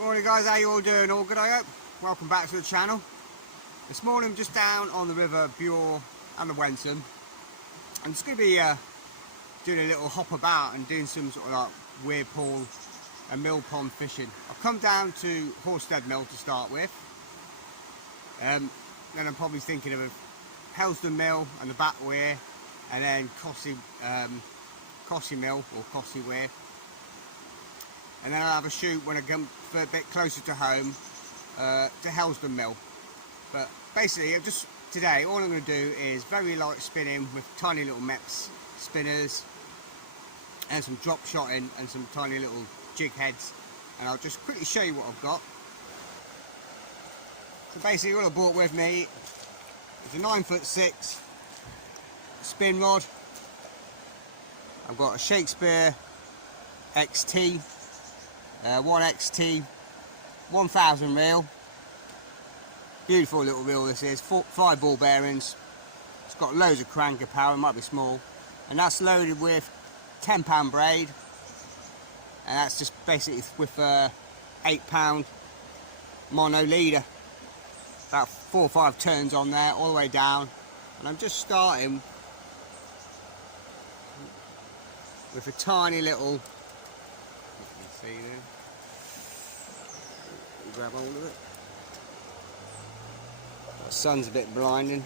Morning guys, how you all doing? All good, I hope? Welcome back to the channel. This morning I'm just down on the river Bure and the Wensum. I'm just going to be doing a little hop about and doing some sort of like weir pool and mill pond fishing. I've come down to Horsted Mill to start with. Then I'm probably thinking of Helsden Mill and the back weir, and then Cossey Mill or Cossey Weir. And then I'll have a shoot when I come a bit closer to home to Helsden Mill. But basically, just today, all I'm going to do is very light spinning with tiny little Meps spinners and some drop shotting and some tiny little jig heads. And I'll just quickly show you what I've got. So basically, all I brought with me is a 9'6" spin rod. I've got a Shakespeare XT. 1XT 1000 reel, beautiful little reel this is, 5 ball bearings. It's got loads of cranker power, it might be small, and that's loaded with 10-pound braid, and that's just basically with 8-pound mono leader, about 4 or 5 turns on there all the way down. And I'm just starting with a tiny little, see there. Grab hold of it. The sun's a bit blinding.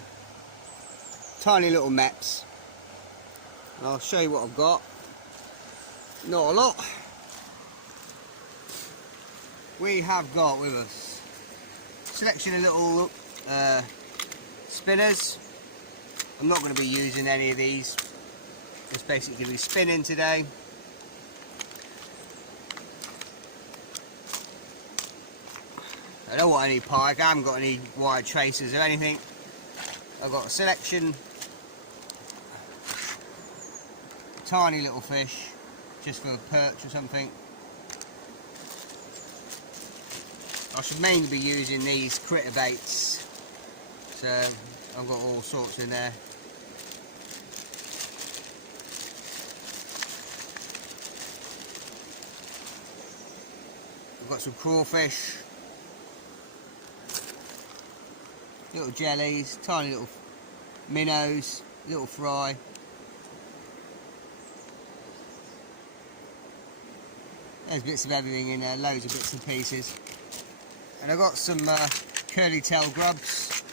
Tiny little Meps. And I'll show you what I've got. Not a lot. We have got with us selection of little spinners. I'm not going to be using any of these. Just basically going to be spinning today. I don't want any pike, I haven't got any wide tracers or anything. I've got a selection, tiny little fish, just for a perch or something. I should mainly be using these critter baits, so I've got all sorts in there. I've got some crawfish, little jellies, tiny little minnows, little fry. There's bits of everything in there, loads of bits and pieces. And I've got some curly tail grubs.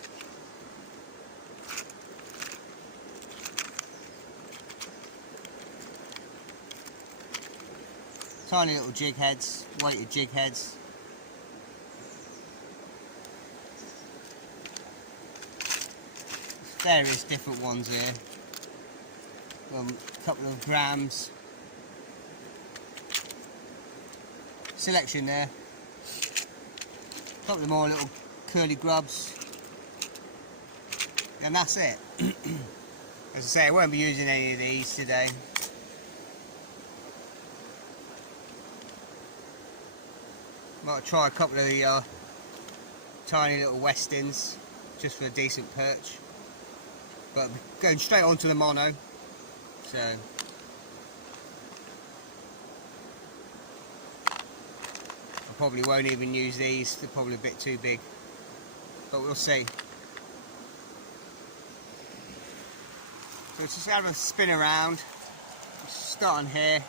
Tiny little jig heads, weighted jig heads. Various different ones here, a couple of grams selection there, a couple of more little curly grubs, and that's it. As I say, I won't be using any of these today. Might try a couple of the tiny little Westins just for a decent perch. But I'm going straight onto the mono, so I probably won't even use these, they're probably a bit too big, but we'll see. So just have a spin around, starting here.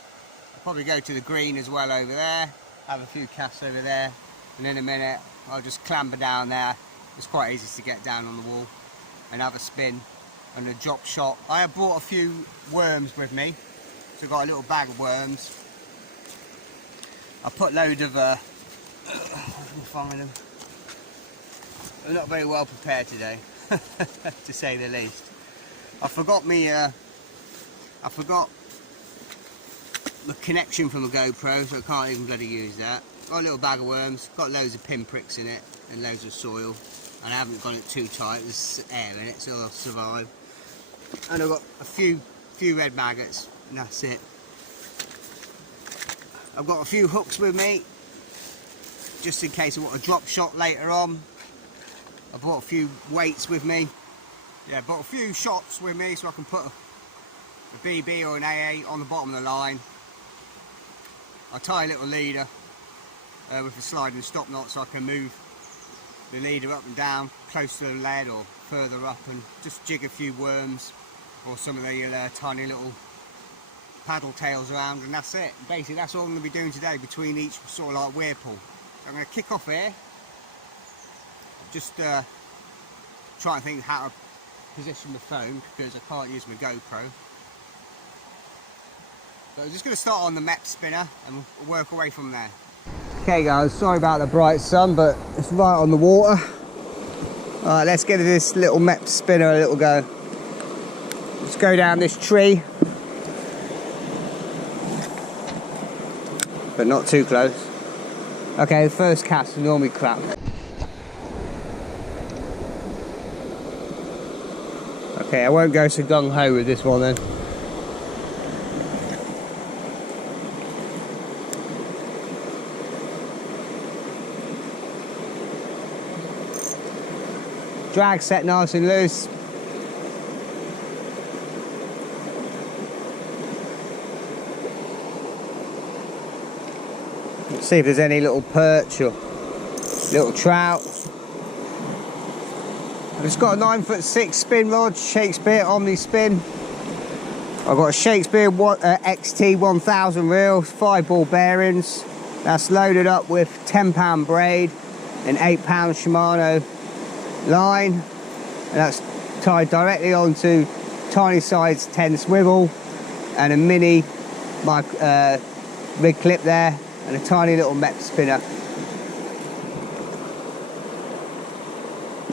I'll probably go to the green as well over there, have a few casts over there, and in a minute I'll just clamber down there. It's quite easy to get down on the wall and have a spin and a drop shot. I have brought a few worms with me, so I've got a little bag of worms. I put a load of find them. I'm not very well prepared today, to say the least. I forgot the connection from a GoPro, so I can't even bloody use that. Got a little bag of worms, got loads of pinpricks in it and loads of soil, and I haven't got it too tight, there's air in it, so I'll survive. And I've got a few red maggots, and that's it. I've got a few hooks with me, just in case I want a drop shot later on. I brought a few weights with me. Yeah, brought a few shots with me so I can put a BB or an AA on the bottom of the line. I'll tie a little leader with the sliding stop knot, so I can move the leader up and down close to the lead or further up, and just jig a few worms or some of the tiny little paddle tails around, and that's it. Basically that's all I'm going to be doing today between each sort of like weir pull. So I'm going to kick off here, just try and think how to position the phone because I can't use my GoPro. But I'm just going to start on the MEP spinner and we'll work away from there. Okay guys, sorry about the bright sun, but it's right on the water. Alright, let's give this little MEP spinner a little go. Let's go down this tree, but not too close. Okay, the first cast is normally crap. Okay, I won't go so gung-ho with this one then. Drag set nice and loose. Let's see if there's any little perch or little trout. I've just got a 9'6" spin rod, Shakespeare Omni Spin. I've got a Shakespeare XT 1000 reel, 5 ball bearings. That's loaded up with 10-pound braid and 8-pound Shimano line, and that's tied directly onto tiny size 10 swivel and a mini rig clip there and a tiny little MEP spinner.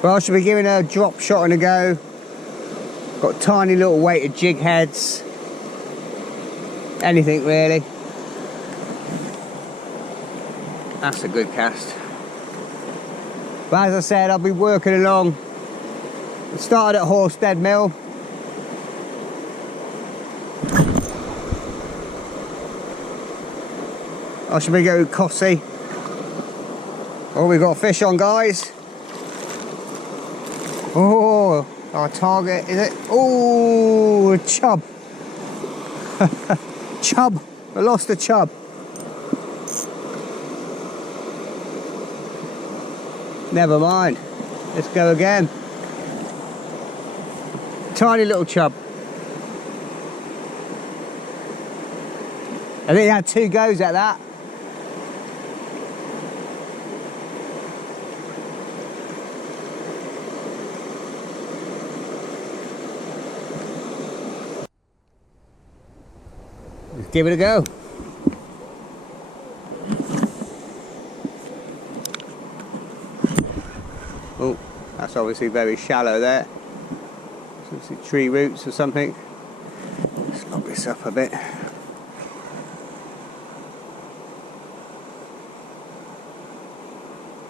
Well, I should be giving a drop shot and a go. Got tiny little weighted jig heads, anything really. That's a good cast. But as I said, I'll be working along. I started at Horsted Mill. I should be going Cossey. Oh, we've got a fish on, guys. Oh, our target, is it? Oh, a chub. Chub. I lost a chub. Never mind, let's go again. Tiny little chub. I think he had 2 goes at that. Let's give it a go. Oh, that's obviously very shallow there. Some tree roots or something. Let's lock this up a bit.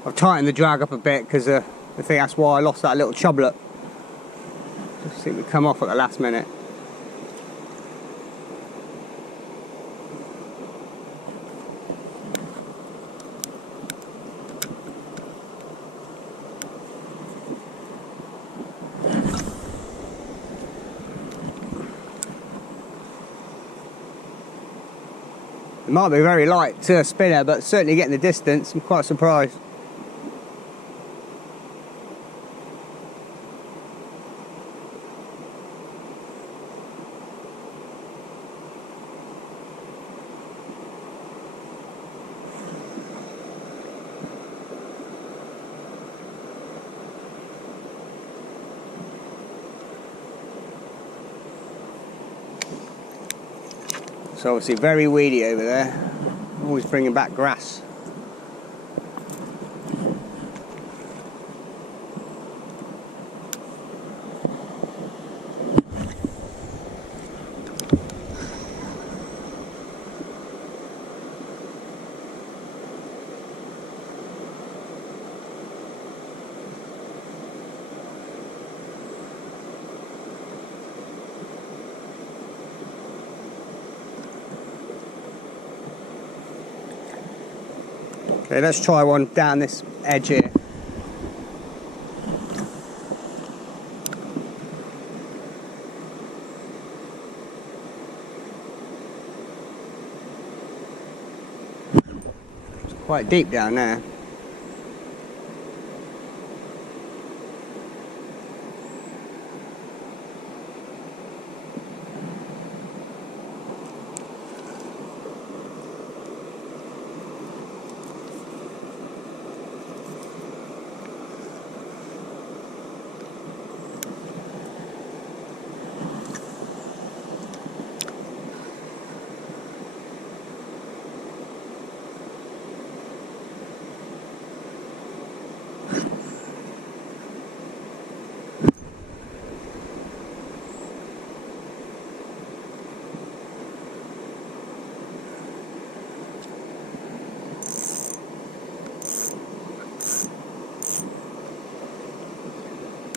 I've tightened the drag up a bit because I think that's why I lost that little chublet. Just seemed to come off at the last minute. It might be very light to a spinner, but certainly getting the distance, I'm quite surprised. It's obviously very weedy over there. Always bringing back grass. Okay, let's try one down this edge here. It's Quite deep down there.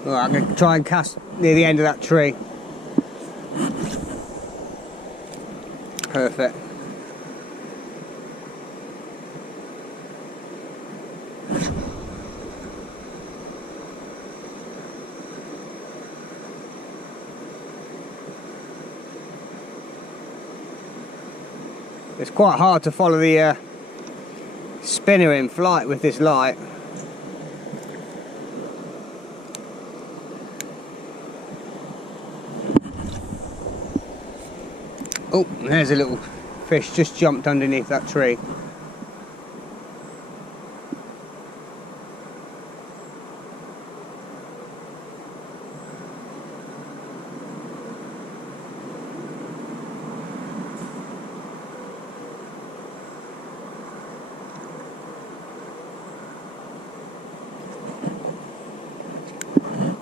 Well, I'm going to try and cast near the end of that tree. Perfect. It's quite hard to follow the spinner in flight with this light. Oh, there's a little fish just jumped underneath that tree.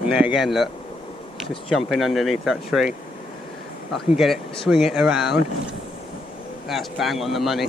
And there again, look, just jumping underneath that tree. I can get it, swing it around. That's bang on the money.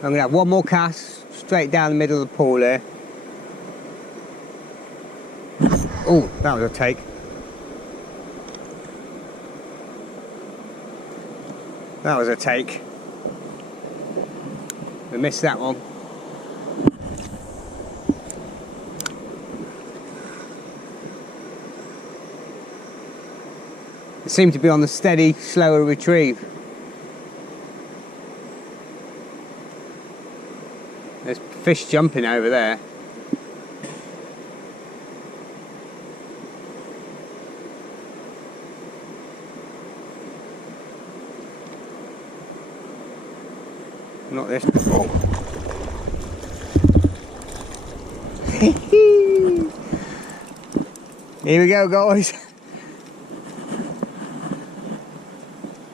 I'm going to have one more cast straight down the middle of the pool here. Oh, that was a take. That was a take. We missed that one. It seemed to be on the steady, slower retrieve. There's fish jumping over there. Not this. Oh. Here we go, guys.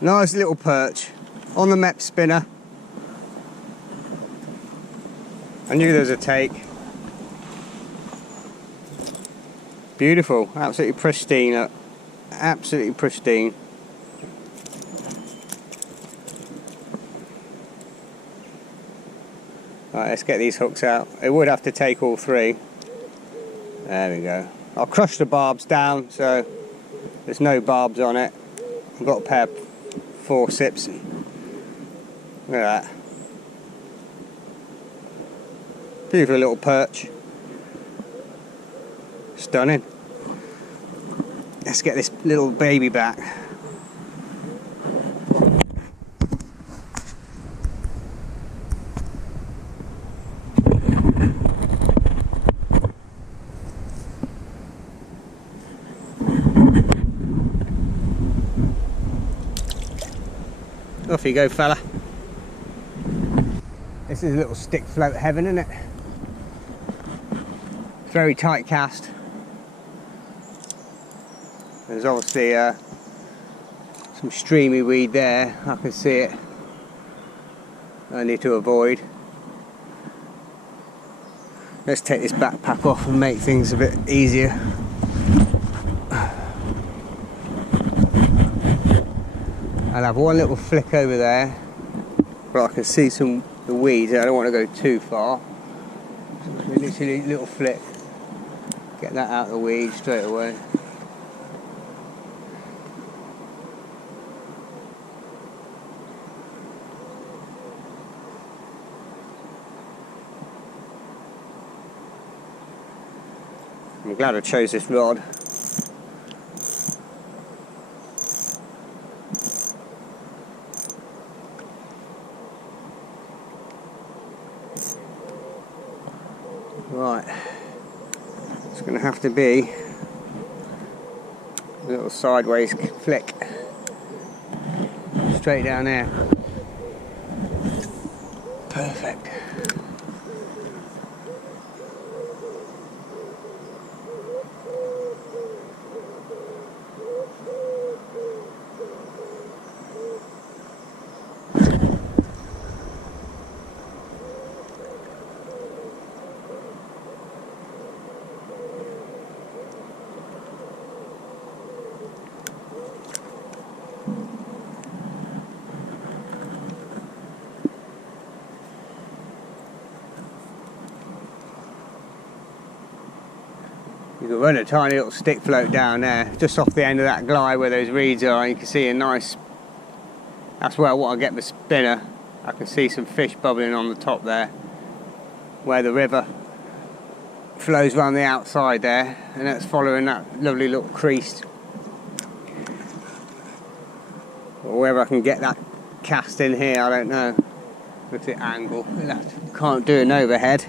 Nice little perch on the mep spinner. I knew there was a take. Beautiful, absolutely pristine, look. Absolutely pristine. Right, let's get these hooks out. It would have to take all three. There we go. I'll crush the barbs down so there's no barbs on it. I've got a pair of forceps. Look at that. Beautiful little perch. Stunning. Let's get this little baby back. Off you go, fella. This is a little stick float heaven, isn't it? Very tight cast. There's obviously some streamy weed there. I can see it. I need to avoid. Let's take this backpack off and make things a bit easier. I'll have one little flick over there, but I can see the weeds. I don't want to go too far. Literally a little flick. Get that out of the weeds straight away. I'm glad I chose this rod. Right, it's going to have to be a little sideways flick straight down there. Perfect. You can run a tiny little stick float down there, just off the end of that glide where those reeds are, and you can see a nice, that's where I want to get the spinner. I can see some fish bubbling on the top there, where the river flows around the outside there, and that's following that lovely little crease. Or whether I can get that cast in here, I don't know. With the angle, can't do an overhead.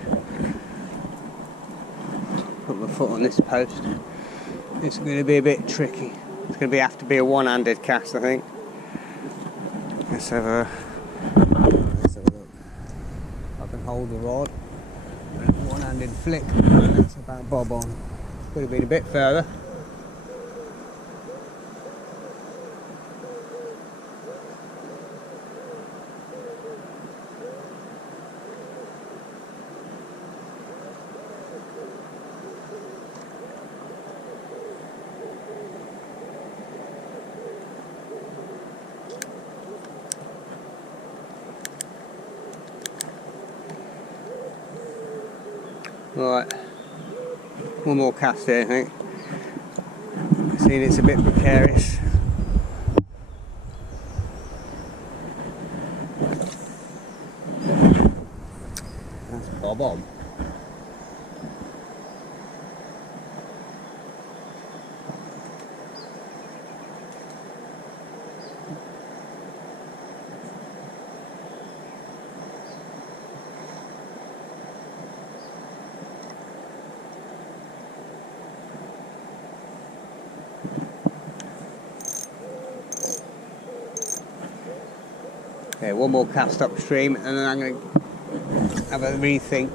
Put my foot on this post. It's going to be a bit tricky. It's going to have to be a one-handed cast, I think. Let's have a look. I can hold the rod. One-handed flick. That's about bob on. Could have been a bit further. Right, one more cast here, I think. Seeing it's a bit precarious. That's bob on. Okay, one more cast upstream and then I'm going to have a rethink.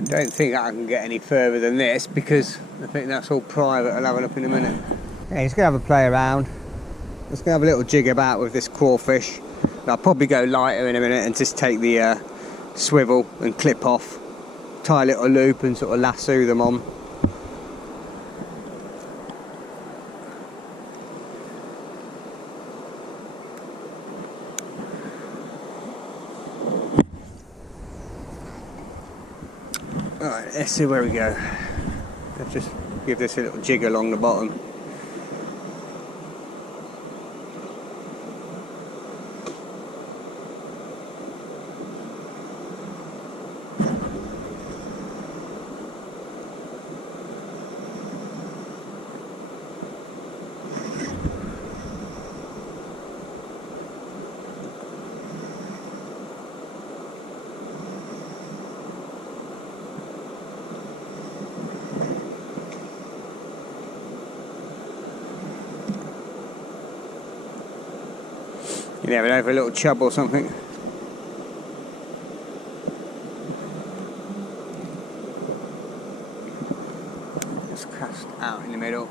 I don't think I can get any further than this because I think that's all private. I'll have a look in a minute. Okay, just going to have a play around. Just going to have a little jig about with this crawfish. I'll probably go lighter in a minute and just take the swivel and clip off, tie a little loop and sort of lasso them on. Alright, let's see where we go. Let's just give this a little jig along the bottom. You never know, for a little chub or something. Just cast out in the middle.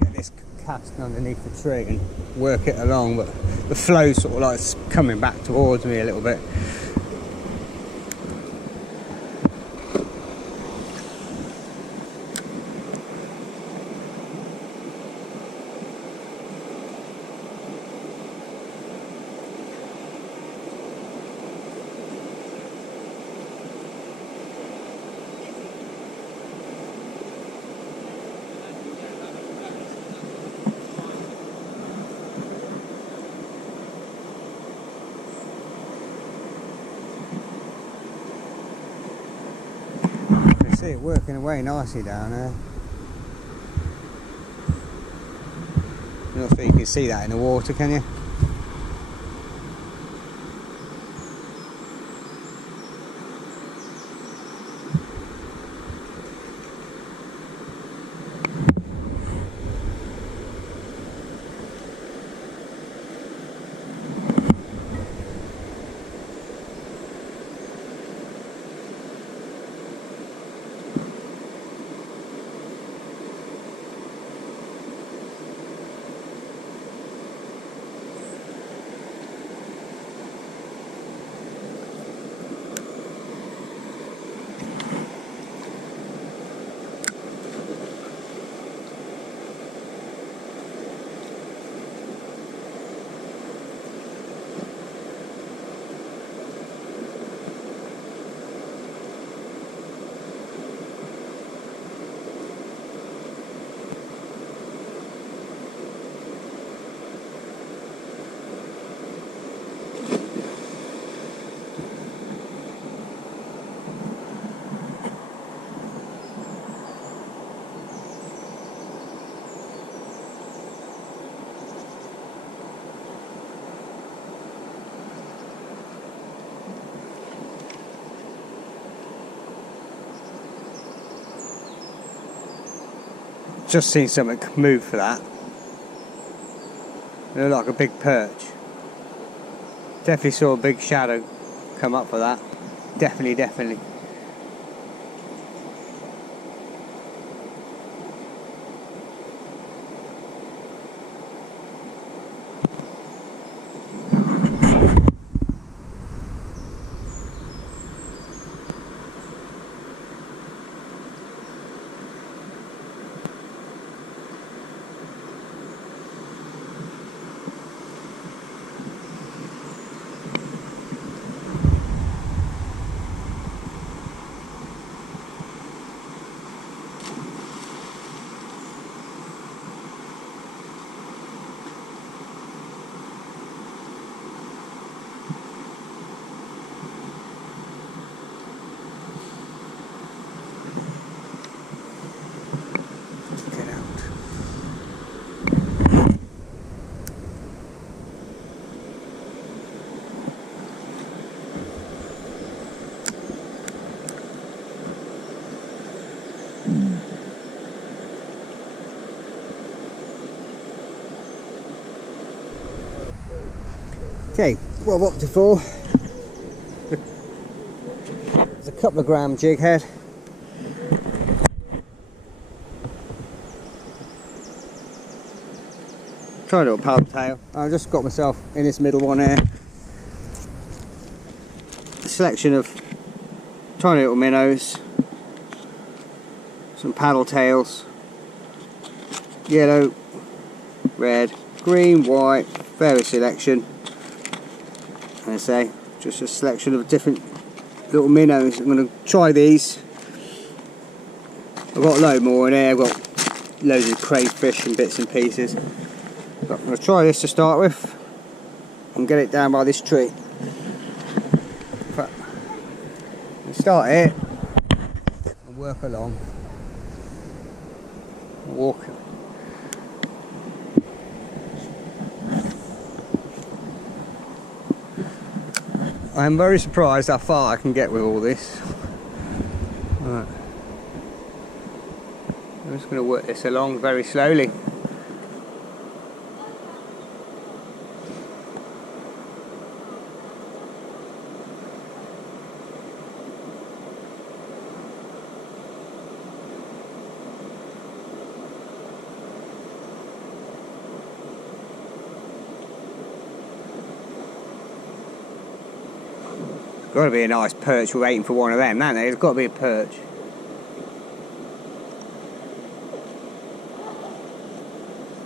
Get this casting underneath the tree and work it along, but the flow sort of like coming back towards me a little bit. See it working away nicely down there. I'm not sure you can see that in the water, can you? Just seen something move for that. It looked like a big perch. Definitely saw a big shadow come up for that. Definitely. Okay, what I'm up to for, it's a couple of gram jig head. Try a little paddle tail. I've just got myself in this middle one here. A selection of tiny little minnows, some paddle tails, yellow, red, green, white, various selection. And I say, just a selection of different little minnows. I'm going to try these. I've got a load more in here. I've got loads of crayfish and bits and pieces. But I'm going to try this to start with and get it down by this tree. But I'll start here and work along. Walk. I'm very surprised how far I can get with all this. Right. I'm just going to work this along very slowly. Got to be a nice perch. We're waiting for one of them, hasn't there? There's got to be a perch.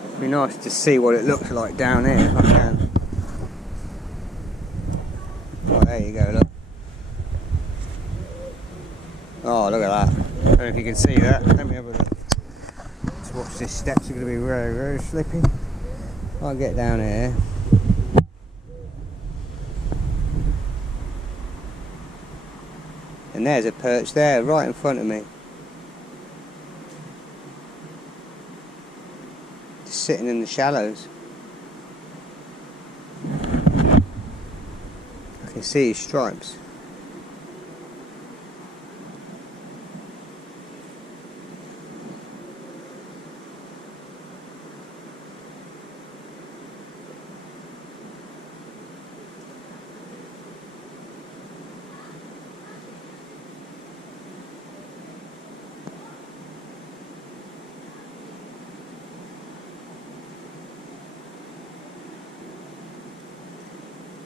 It'd be nice to see what it looks like down there if I can. Oh, there you go, look. Oh, look at that. I don't know if you can see that. Let me have a look. Let's watch this. Steps are going to be very, very slippy. I'll get down here. And there's a perch there, right in front of me. Just sitting in the shallows. I can see his stripes.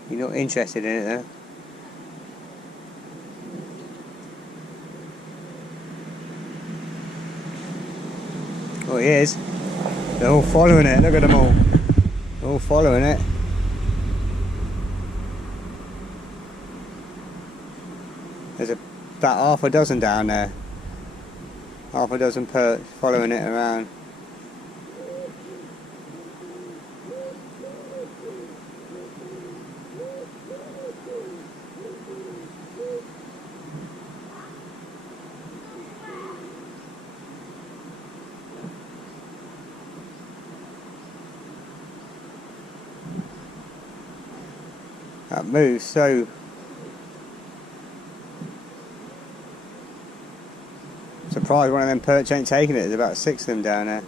You're not interested in it though? Oh, he is. They're all following it. Look at them all. They're all following it. There's about half a dozen down there. Half a dozen perch following it around. That moves so surprised one of them perch ain't taking it. There's about 6 of them down there.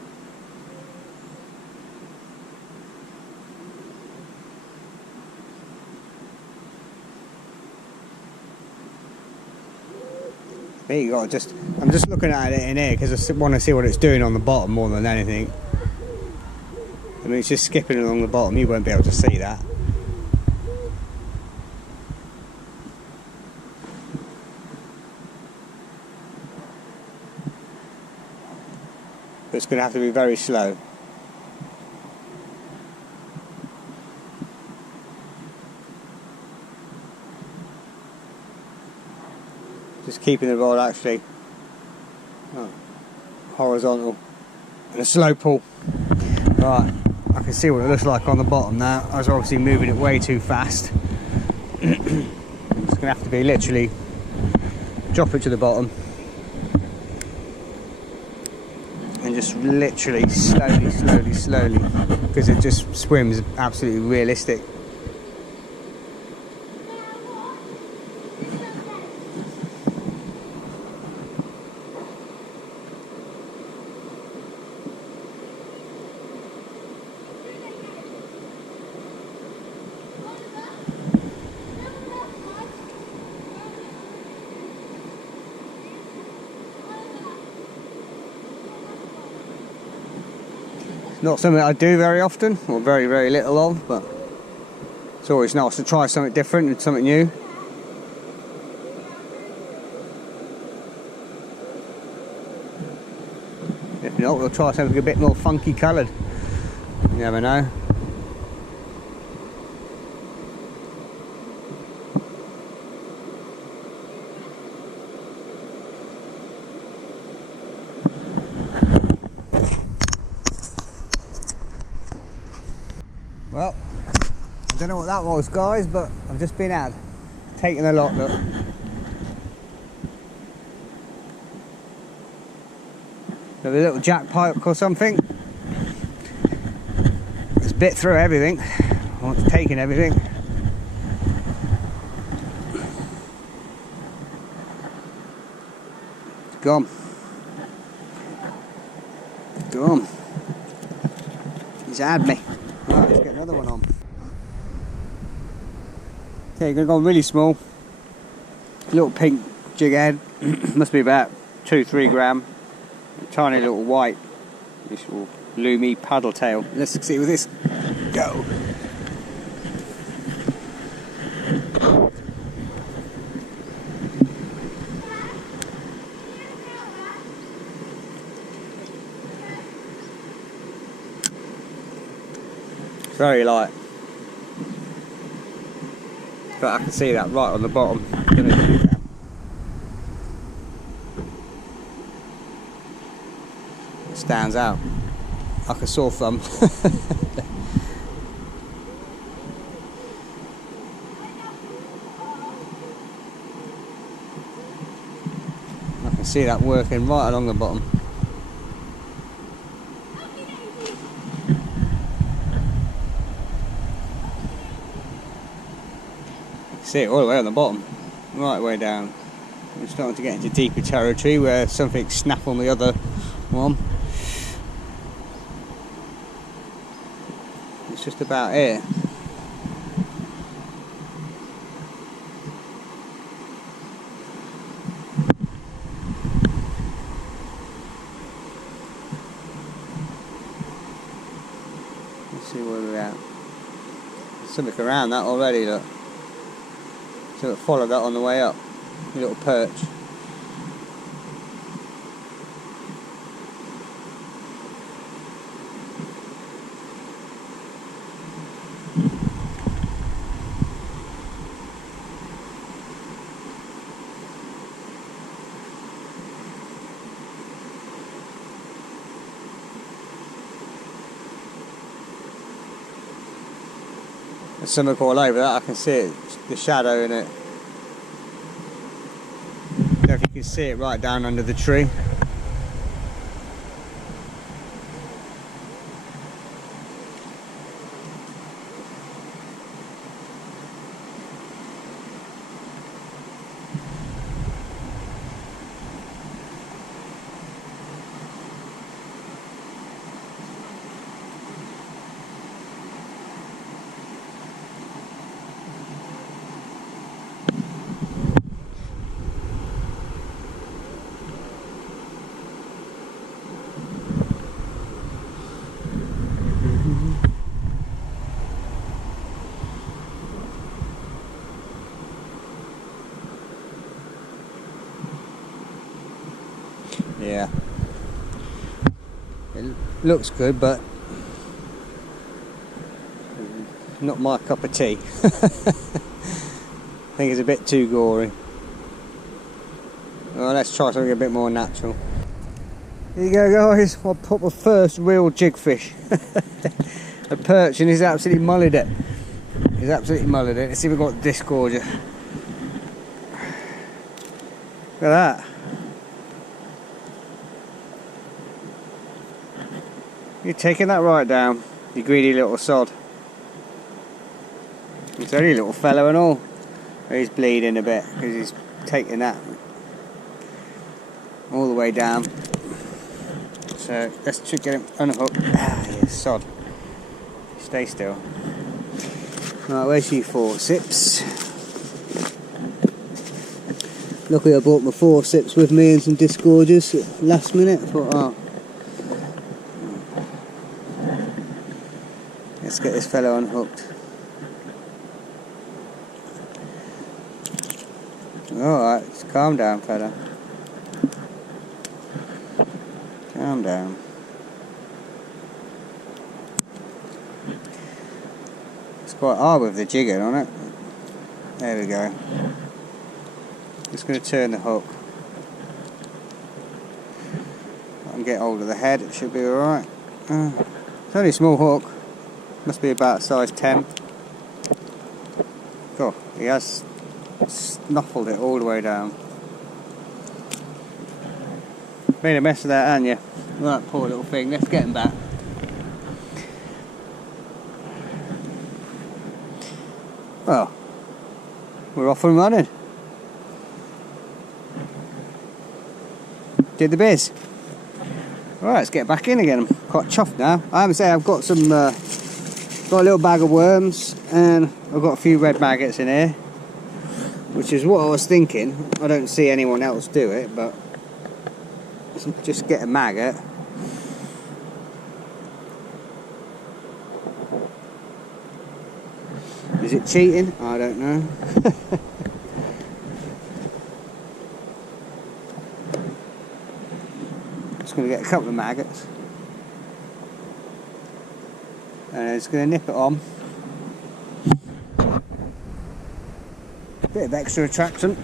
Me, you got just. I'm just looking at it in here because I want to see what it's doing on the bottom more than anything. I mean, it's just skipping along the bottom. You won't be able to see that. But it's going to have to be very slow. Just keeping the rod actually horizontal and a slow pull. Right, I can see what it looks like on the bottom now. I was obviously moving it way too fast. It's going to have to be literally drop it to the bottom and just literally slowly because it just swims absolutely realistic. Not something I do very often, or very, very little of, but it's always nice to try something different and something new. If not, we'll try something a bit more funky coloured. You never know. Well, I don't know what that was, guys, but I've just been out taking a lot, look. So a little jack pipe or something. It's bit through everything. It's taking everything. It's gone. Gone. He's had me. Right, let's get another one on. Okay, gonna go really small. Little pink jig head. Must be about 2-3 gram. A tiny little white, this little loomy paddle tail. Let's see with this go. It's very light, but I can see that right on the bottom. Stands out like a sore thumb. I can see that working right along the bottom. See it all the way on the bottom, right way down. We're starting to get into deeper territory where something snapped on the other one. It's just about here. Let's see where we're at. There's something around that already, look. So follow that on the way up. A little perch. There's something all over that, I can see it, the shadow in it. I don't know if you can see it right down under the tree. Yeah, it looks good, but not my cup of tea. I think it's a bit too gory. Well, let's try something a bit more natural. Here you go, guys. I'll put my first real jigfish. A perch, and he's absolutely mullered it. He's absolutely mullered it. Let's see if we've got this gorgeous. Look at that. You're taking that right down, you greedy little sod. It's only a little fellow and all. He's bleeding a bit because he's taking that all the way down. So let's get him unhooked. Ah, you sod. Stay still. Right, where's your forceps? Luckily I brought my forceps with me and some disgorgers last minute. I thought, oh. Let's get this fellow unhooked. Alright, just calm down, fella. Calm down. It's quite hard with the jigger on it. There we go. Just going to turn the hook. I can get hold of the head, it should be alright. It's only a small hook. Must be about size 10. God, he has snuffled it all the way down. Made a mess of that, haven't you? Right, poor little thing. Let's get him back. Well, we're off and running. Did the biz. Alright, let's get back in again. I'm quite chuffed now. I haven't said I've got some, got a little bag of worms and I've got a few red maggots in here, which is what I was thinking. I don't see anyone else do it, but just get a maggot. Is it cheating? I don't know. Just going to get a couple of maggots and it's going to nip it on. Bit of extra attraction.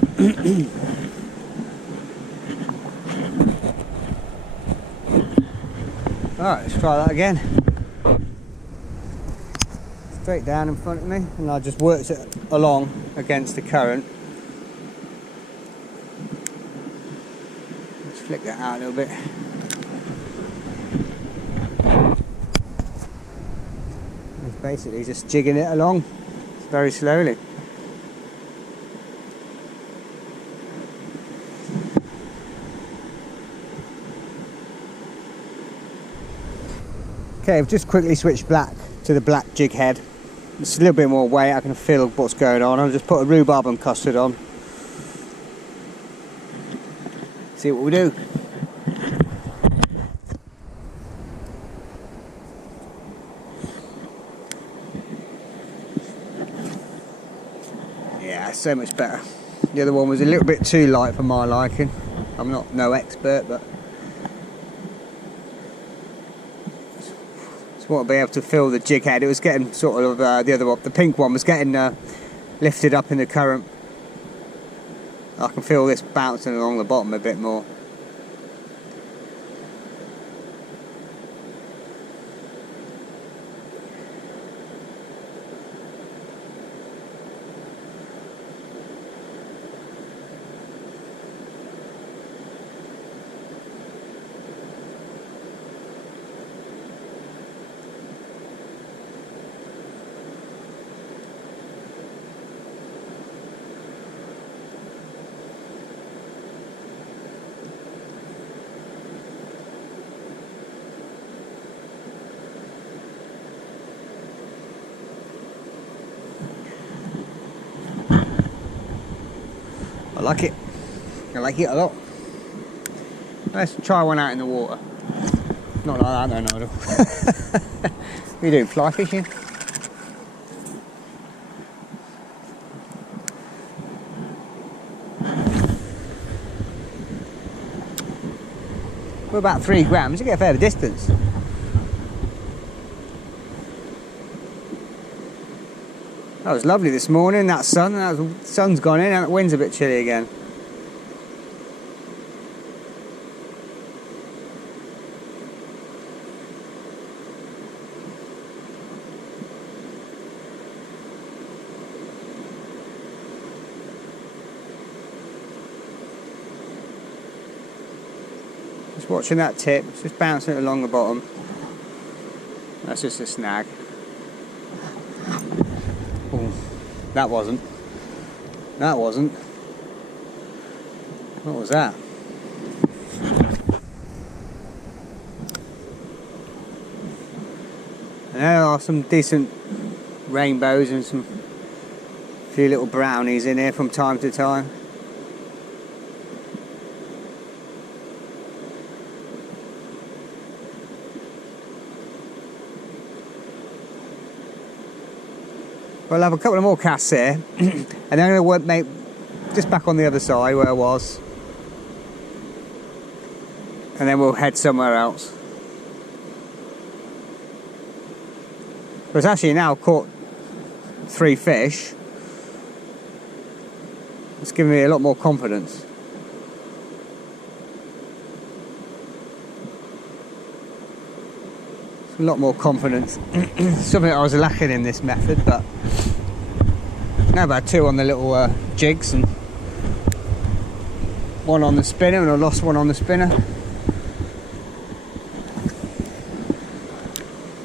Alright, let's try that again. Straight down in front of me, and I just worked it along against the current. Let's flick that out a little bit. It's basically just jigging it along very slowly. Okay, I've just quickly switched back to the black jig head. It's a little bit more weight, I can feel what's going on. I'll just put a rhubarb and custard on. See what we do. Yeah, so much better. The other one was a little bit too light for my liking. I'm not no expert, but just want to be able to feel the jig head. It was getting sort of the other one, the pink one was getting lifted up in the current. I can feel this bouncing along the bottom a bit more. I like it a lot. Let's try one out in the water. Not like that though, Nigel. What are you doing, fly fishing? We're about 3 grams, you get a fair distance. That was lovely this morning, that sun. The sun's gone in and the wind's a bit chilly again. Just watching that tip, it's just bouncing along the bottom. That's just a snag. Ooh, that wasn't. That wasn't. What was that? And there are some decent rainbows and some few little brownies in here from time to time. We'll have a couple of more casts here, and then I'm going to make just back on the other side where I was, and then we'll head somewhere else. But it's actually now caught 3 fish. It's giving me a lot more confidence. A lot more confidence. Something I was lacking in this method, but now I've had 2 on the little jigs and 1 on the spinner, and I lost 1 on the spinner.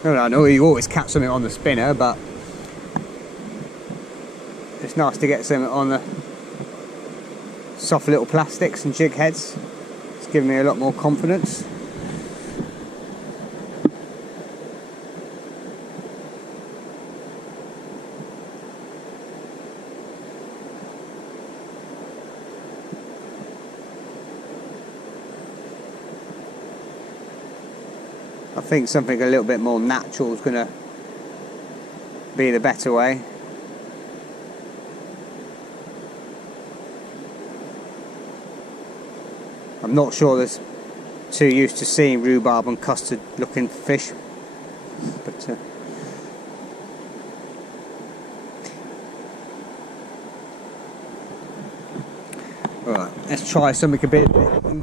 I know you always catch something on the spinner, but it's nice to get something on the soft little plastics and jig heads. It's giving me a lot more confidence. I think something a little bit more natural is going to be the better way. I'm not sure there's too used to seeing rhubarb and custard looking fish, but right, let's try something a bit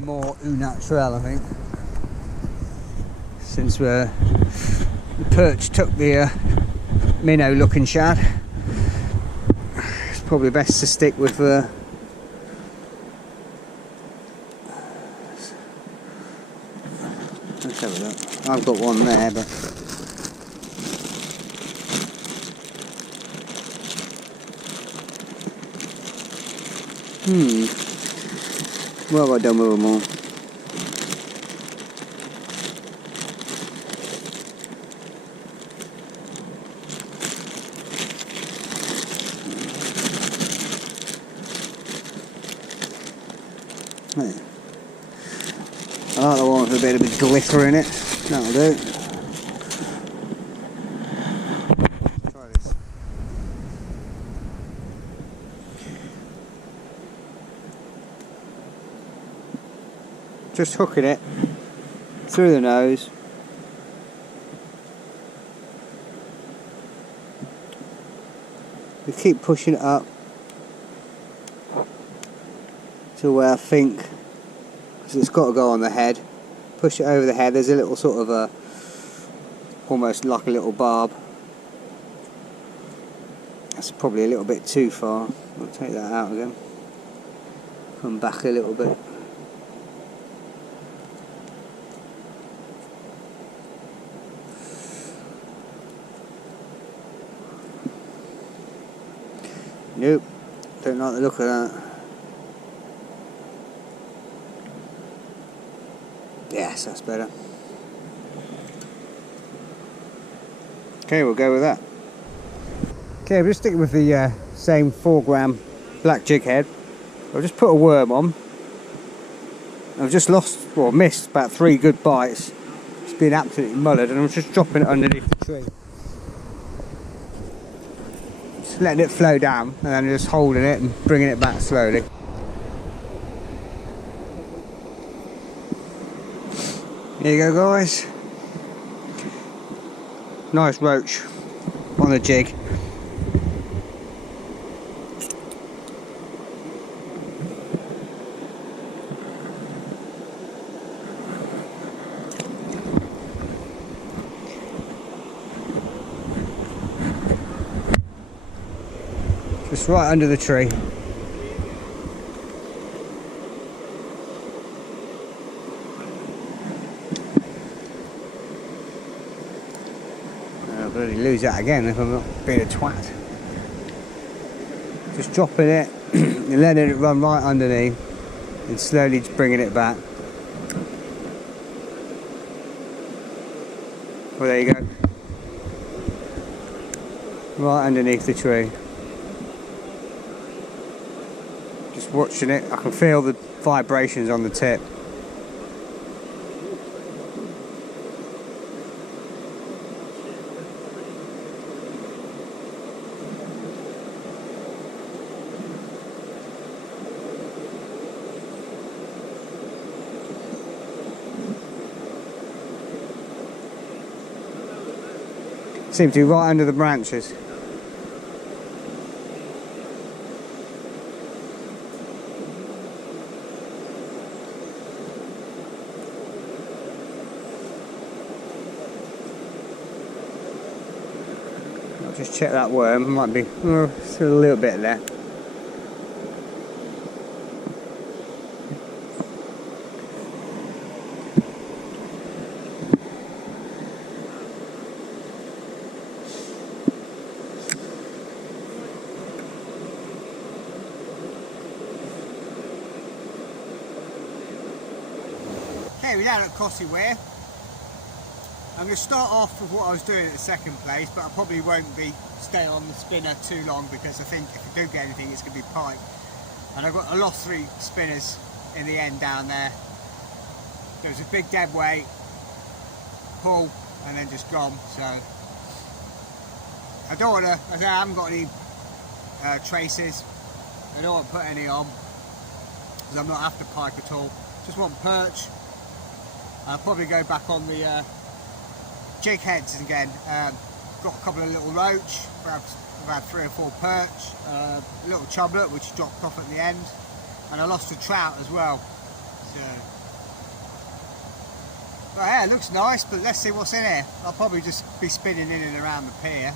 more au naturel, I think. Since the perch took the minnow looking shad, it's probably best to stick with let's have a look. I've got one there, but what have I done with them all? I like the one with a bit of glitter in it. That'll do. Try this. Just hooking it through the nose. We keep pushing it up to where I think, because it's got to go on the head. Push it over the head. There's a little sort of a, almost like a little barb. That's probably a little bit too far. I'll take that out again. Come back a little bit. Nope, don't like the look of that. Yes, that's better. Okay, we'll go with that. Okay, we're just sticking with the same 4-gram black jig head. I've just put a worm on. I've just missed about 3 good bites. It's been absolutely mullered, and I'm just dropping it underneath the tree. Just letting it flow down, and then just holding it and bringing it back slowly. There you go, guys. Nice roach on the jig. Just right under the tree. I'll bloody lose that again if I'm not being a twat. Just dropping it and letting it run right underneath and slowly just bringing it back. Well, there you go. Right underneath the tree. Just watching it, I can feel the vibrations on the tip. Seems to be right under the branches. I'll just check that worm. It might be still a little bit there. Okay, we're down at Coltishall. I'm going to start off with what I was doing at the second place, but I probably won't be staying on the spinner too long because I think if I do get anything, it's going to be pipe. And I lost 3 spinners in the end down there. There was a big dead weight, pull, and then just gone. So I don't want to. I haven't got any traces. I don't want to put any on because I'm not after pike at all. Just want perch. I'll probably go back on the jig heads again. Got a couple of little roach, perhaps about 3 or 4 perch, a little chublet which dropped off at the end, and I lost a trout as well. So, but yeah, it looks nice, but let's see what's in here. I'll probably just be spinning in and around the pier.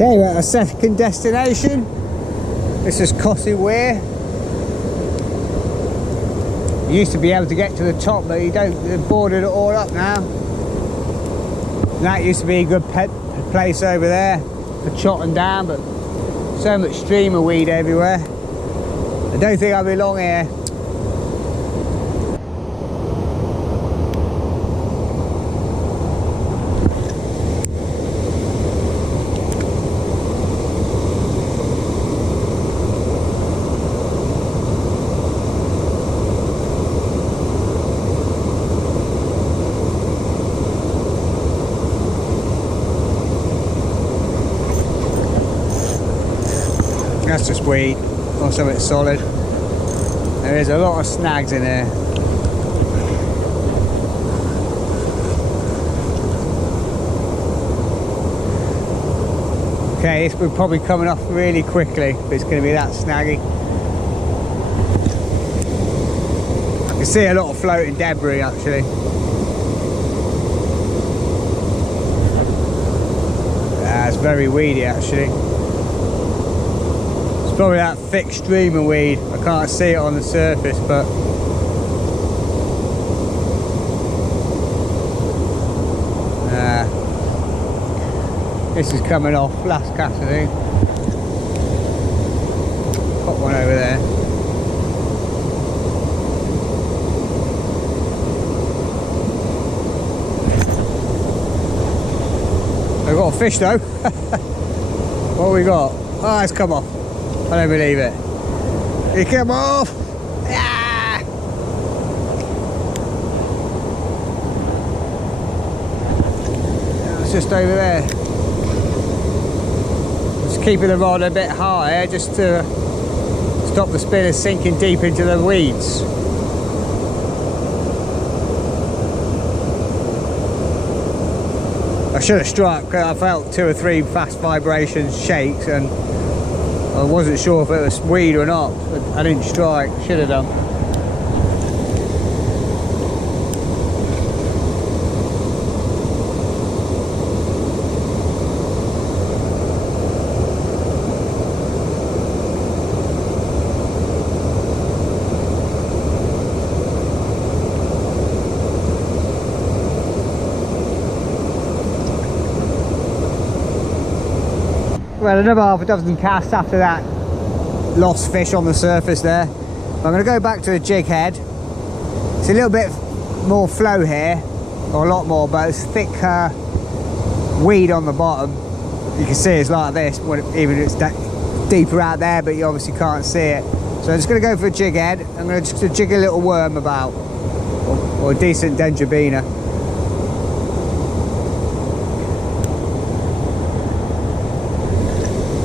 Okay, we're at our second destination. This is Coltishall. You used to be able to get to the top, but you don't. They've boarded it all up now. And that used to be a good place over there for trotting down, but so much streamer weed everywhere. I don't think I'll be long here. That's just weed, or something solid. There is a lot of snags in here. Okay, this will probably coming off really quickly, but it's going to be that snaggy. I can see a lot of floating debris actually. It's very weedy actually. Probably that thick streamer weed. I can't see it on the surface, but this is coming off. Last cast, I think. Got one over there. I've got a fish though. What have we got? Oh, it's come off. I don't believe it. It came off! Ah! It's just over there. Just keeping the rod a bit higher just to stop the spinner sinking deep into the weeds. I should have struck because I felt 2 or 3 fast vibrations, shakes, and I wasn't sure if it was weed or not, but I didn't strike. Should have done. Well, another half a dozen casts after that lost fish on the surface there. I'm going to go back to the jig head. It's a little bit more flow here, or a lot more, but it's thick weed on the bottom. You can see it's like this, even if it's deeper out there, but you obviously can't see it. So I'm just going to go for a jig head. I'm going to just jig a little worm about, or a decent dendrobina.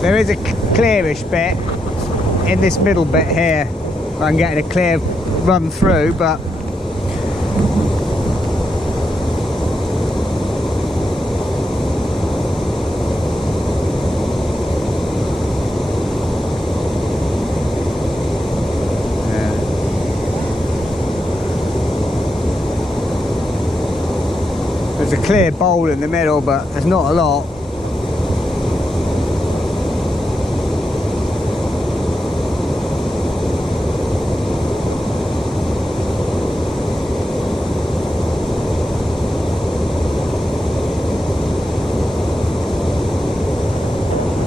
There is a clearish bit in this middle bit here. I'm getting a clear run through, but there's a clear bowl in the middle, but there's not a lot.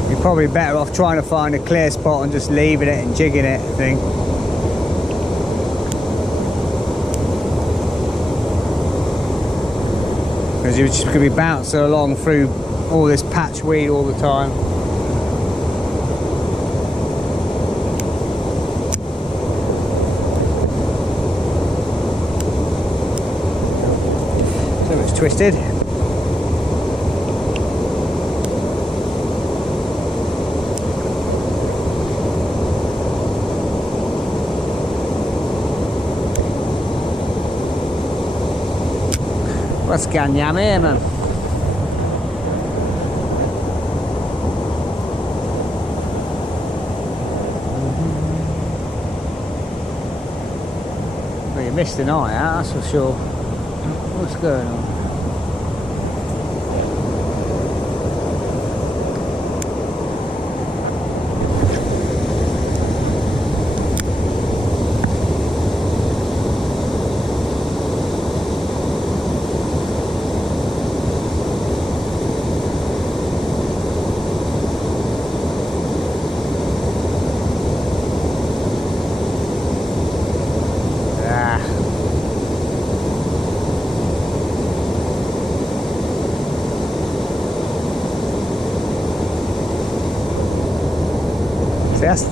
You're probably better off trying to find a clear spot and just leaving it and jigging it, I think. Because you're just going to be bouncing along through all this patch weed all the time. So it's twisted. What's going on here, man? Well, you missed the night out, that's for sure. What's going on?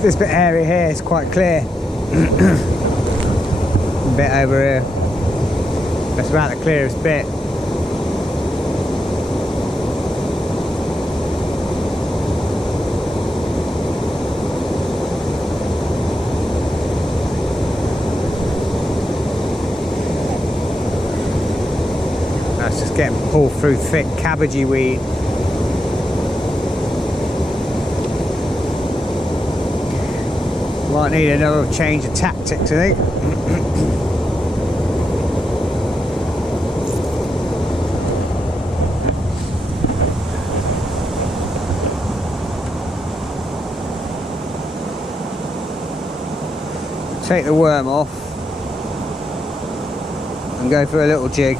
This bit area here is quite clear. A bit over here. That's about the clearest bit. That's just getting pulled through thick cabbagey weed. Might need another change of tactics, I think. Take the worm off and go for a little jig.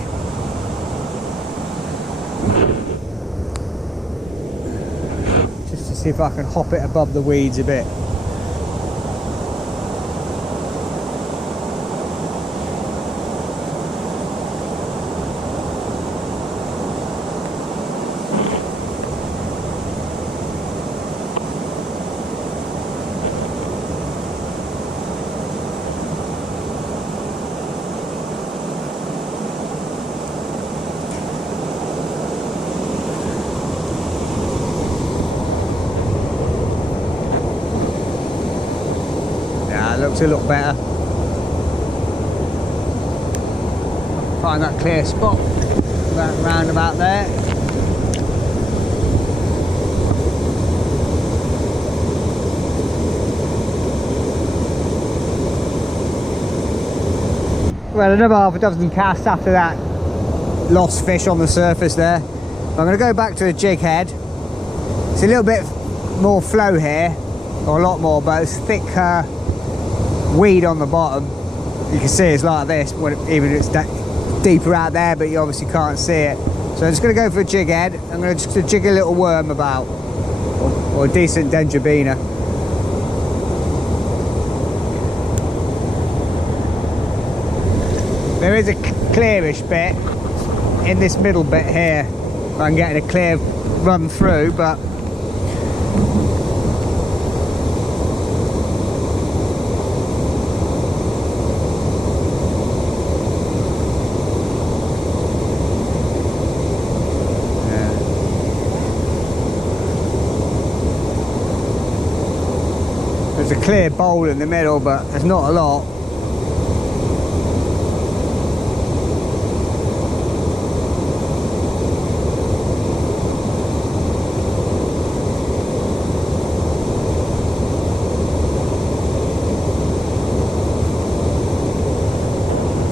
Just to see if I can hop it above the weeds a bit. Looks a lot better. Find that clear spot round about there. Well, another half a dozen casts after that lost fish on the surface there. I'm going to go back to the jig head. It's a little bit more flow here, or a lot more, but it's thick weed on the bottom. You can see it's like this, even if it's deeper out there, but you obviously can't see it. So I'm just going to go for a jig head. I'm going to just jig a little worm about, or a decent dendrobina. There is a clearish bit in this middle bit here. I'm getting a clear run through, but there's a clear bowl in the middle, but there's not a lot.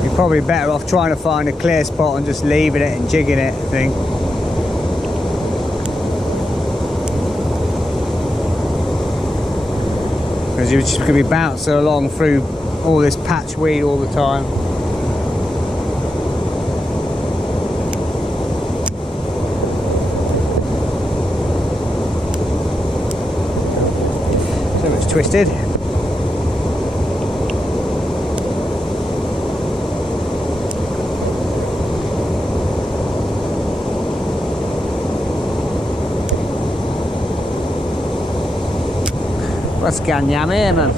You're probably better off trying to find a clear spot and just leaving it and jigging it, I think. Because you're just going to be bouncing along through all this patch weed all the time. So it's twisted. What's going on here, man?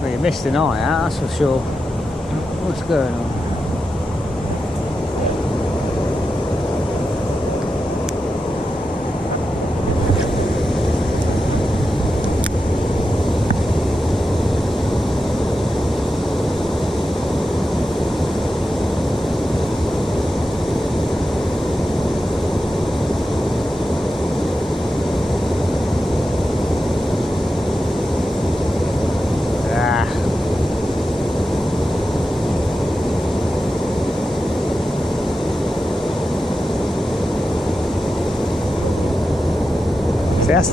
Well, you missed the night out, that's for sure. What's going on?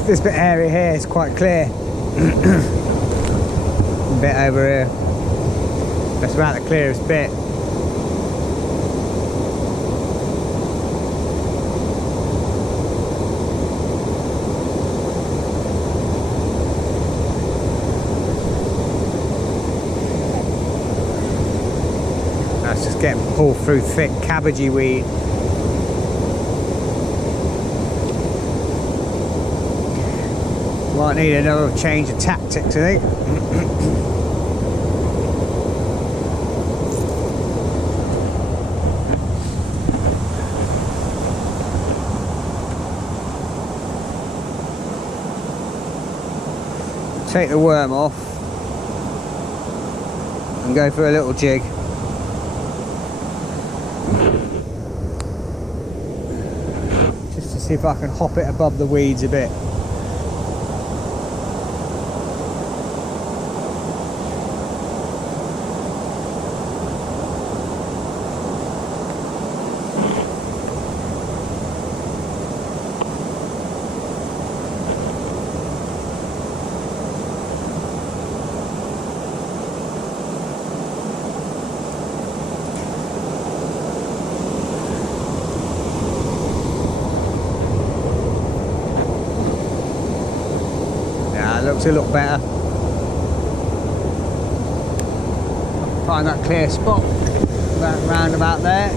This bit area here is quite clear. A bit over here. That's about the clearest bit. That's just getting pulled through thick cabbagey weed. Might need another change of tactics, I think. Take the worm off and go for a little jig. Just to see if I can hop it above the weeds a bit. Looks a lot better. Find that clear spot round about there.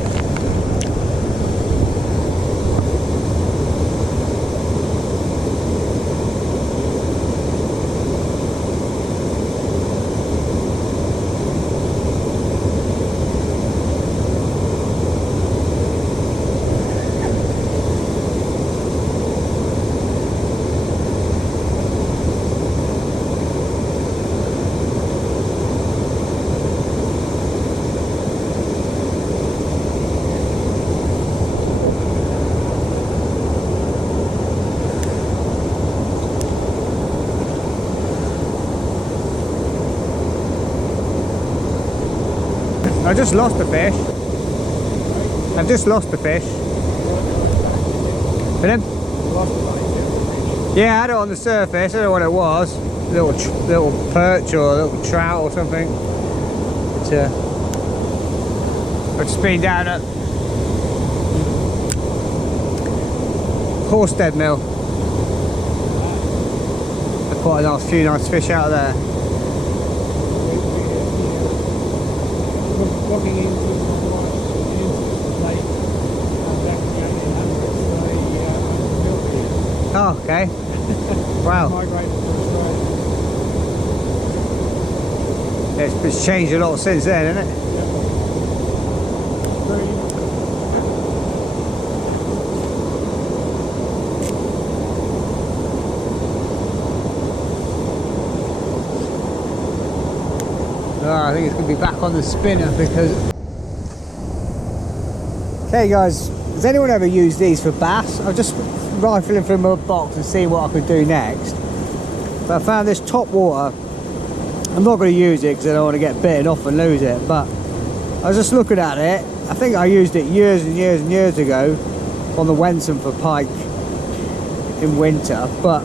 I just lost a fish. I've just lost a fish. But yeah, I had it on the surface. I don't know what it was. Little perch or a little trout or something. But I've just been down at Horstead Mill. Quite a few nice fish out there. Looking into the lake back in the 1800s, Oh, okay. Wow. migrated to Australia. It's changed a lot since then, hasn't it? I think it's going to be back on the spinner because... Okay guys, has anyone ever used these for bass? I'm just rifling through my box and seeing what I could do next. But I found this top water. I'm not going to use it because I don't want to get bitten off and lose it, but I was just looking at it. I think I used it years and years and years ago on the Wensum for pike in winter, but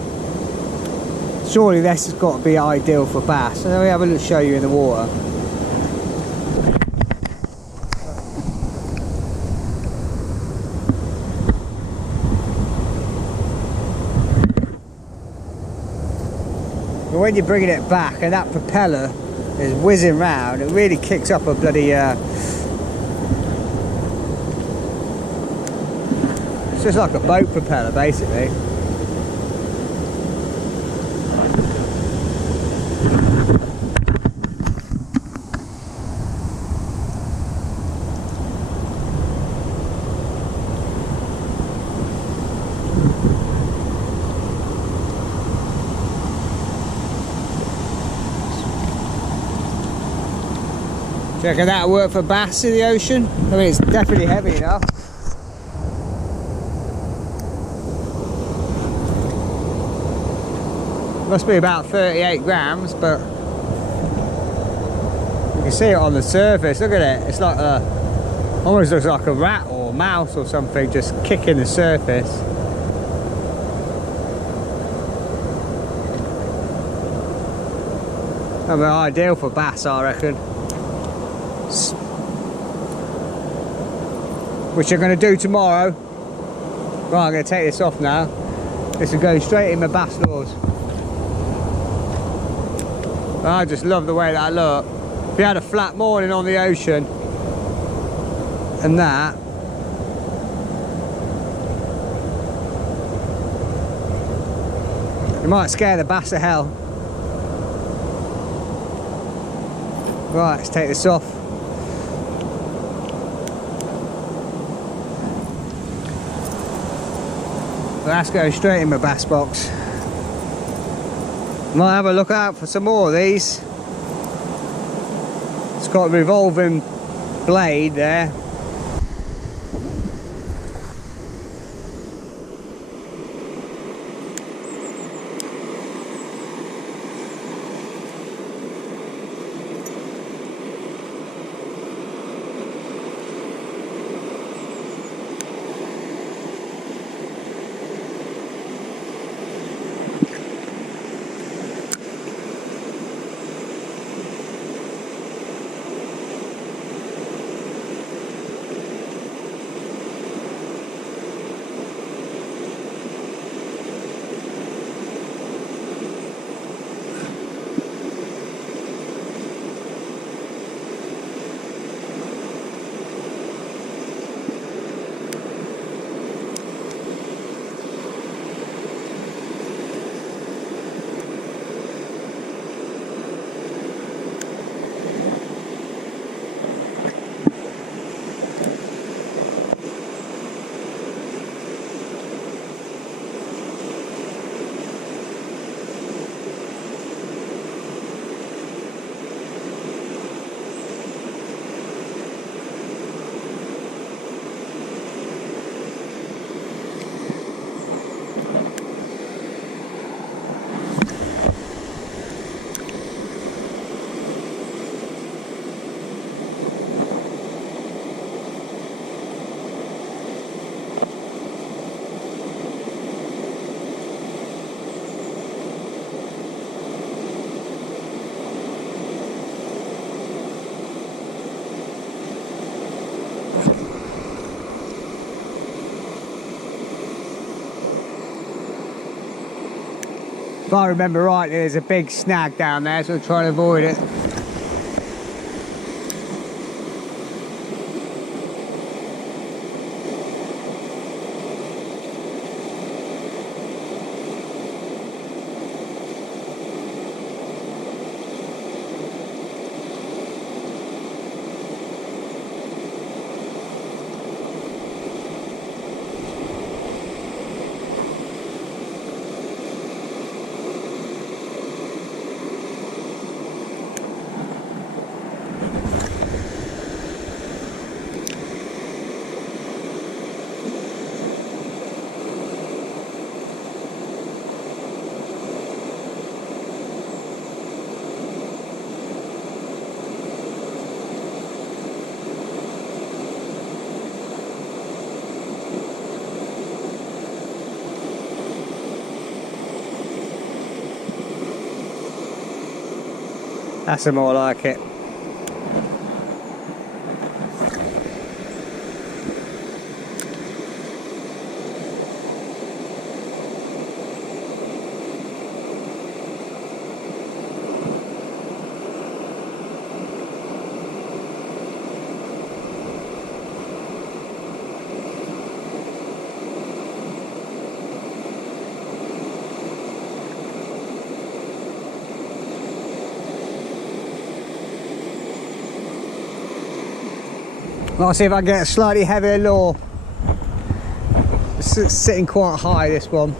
surely this has got to be ideal for bass. So let me have a look, show you in the water. But when you're bringing it back and that propeller is whizzing round, it really kicks up a bloody... it's just like a boat propeller basically. Do you reckon that'll work for bass in the ocean? I mean, it's definitely heavy enough. Must be about 38 grams, but you can see it on the surface. Look at it. It's like almost looks like a rat or a mouse or something just kicking the surface. I mean, ideal for bass, I reckon. Which I'm going to do tomorrow. Right, I'm going to take this off now. This will go straight in my bass lures. I just love the way that look. If you had a flat morning on the ocean and that, you might scare the bass to hell. Right, let's take this off. That's going straight in my bass box. Might have a look out for some more of these. It's got a revolving blade there. If I remember right, there's a big snag down there, so we'll try to avoid it. That's more like it. I'll see if I can get a slightly heavier lure. It's sitting quite high, this one.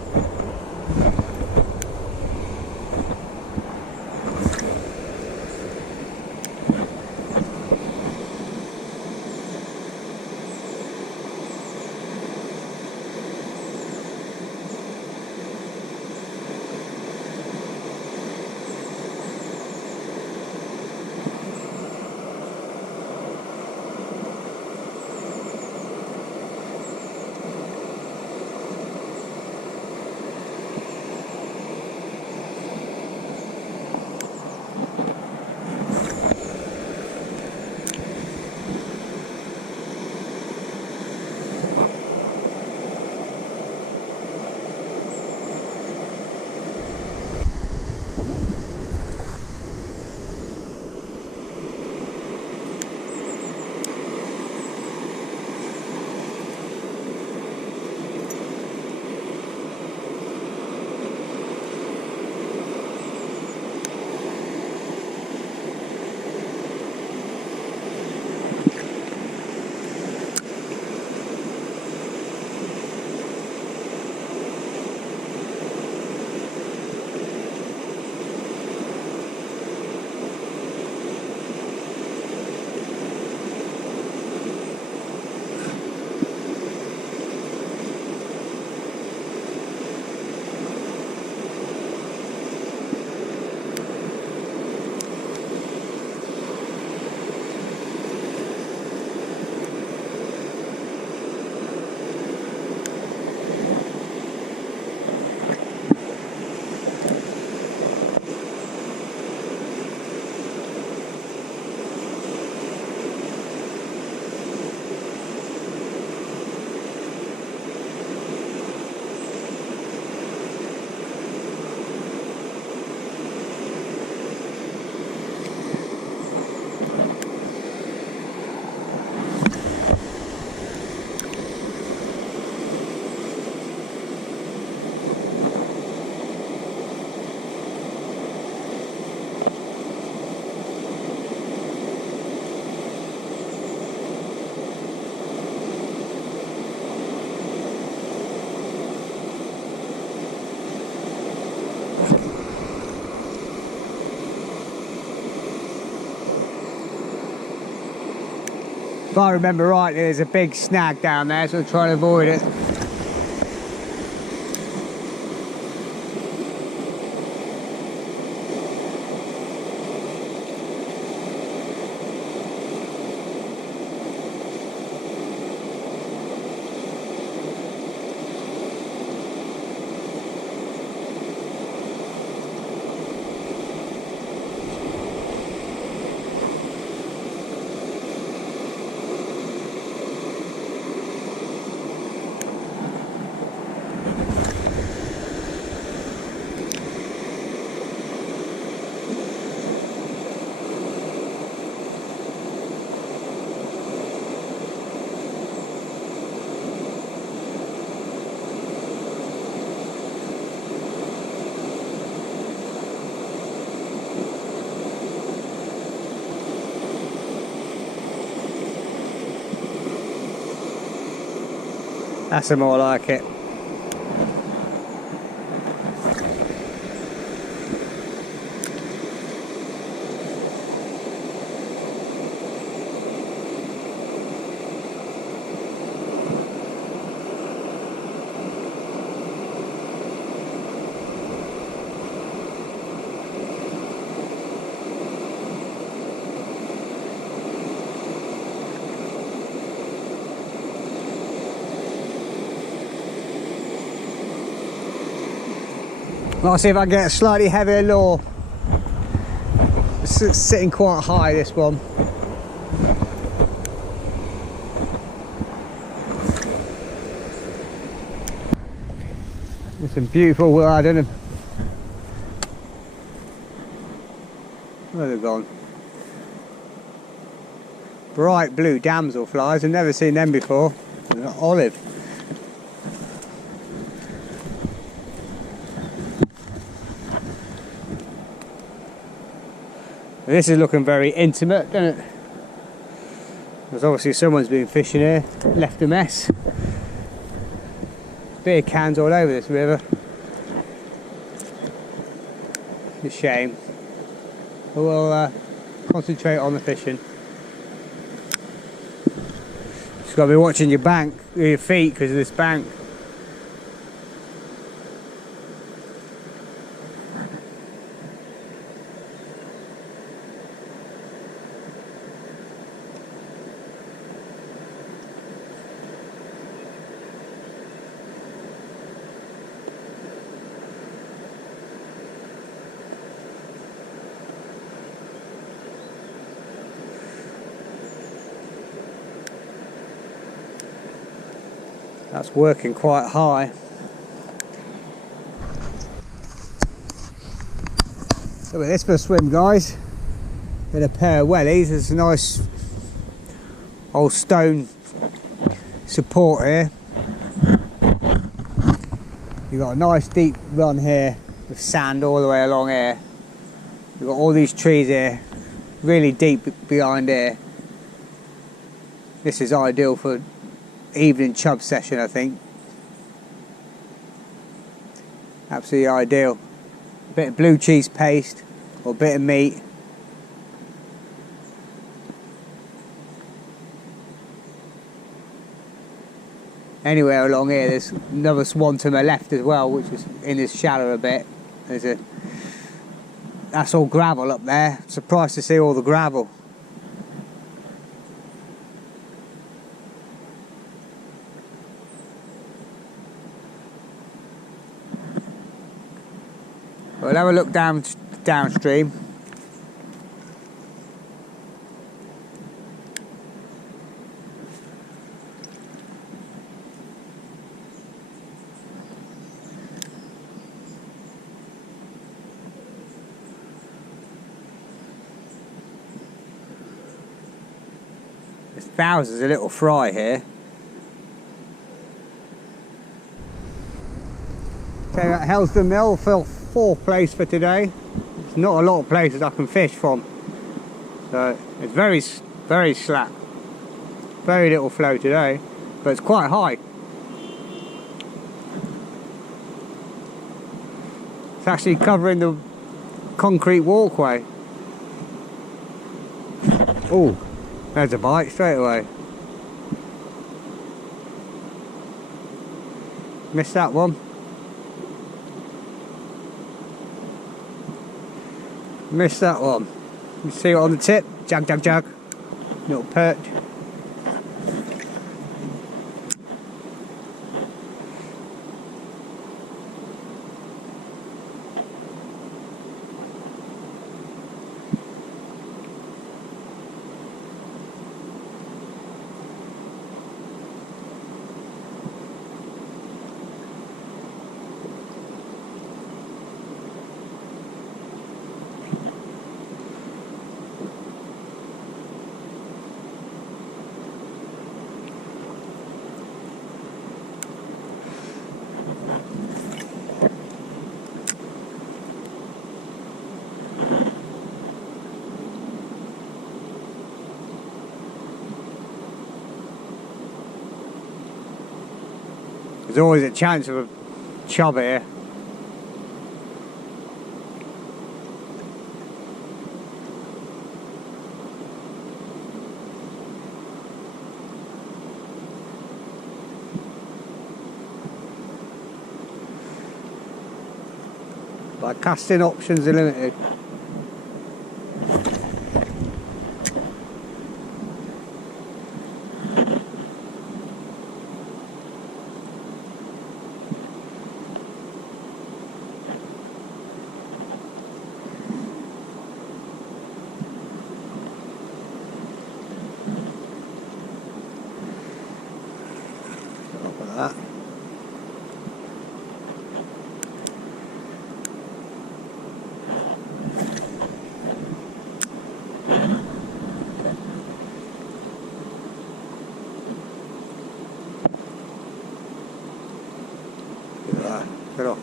If I remember right, there's a big snag down there, so we'll try to avoid it. That's some more like it. I'll see if I can get a slightly heavier lure. It's sitting quite high, this one. There's some beautiful wide in them. Where have they gone? Bright blue damselflies. I've never seen them before. They're olive. This is looking very intimate, doesn't it? There's obviously someone's been fishing here, left a mess. Beer cans all over this river. It's a shame. But we'll concentrate on the fishing. Just got to be watching your bank, your feet, because of this bank. That's working quite high. Look at this for a swim, guys. With a pair of wellies. There's a nice old stone support here. You've got a nice deep run here with sand all the way along here. You've got all these trees here, really deep behind here. This is ideal for evening chub session, I think. Absolutely ideal. A bit of blue cheese paste or a bit of meat. Anywhere along here, there's another swan to my left as well, which is in this shallow a bit. That's all gravel up there. Surprised to see all the gravel. We'll have a look downstream. There's thousands of little fry here. Okay, that Helsden Mill fell fourth place for today. There's not a lot of places I can fish from, so it's very slack, very little flow today, but it's quite high. It's actually covering the concrete walkway. Oh, there's a bite straight away. Missed that one. Missed that one. You see it on the tip? Jug, jug, jug. Little perch. There's always a chance of a chub here. But casting options are limited. Look at that. Get off.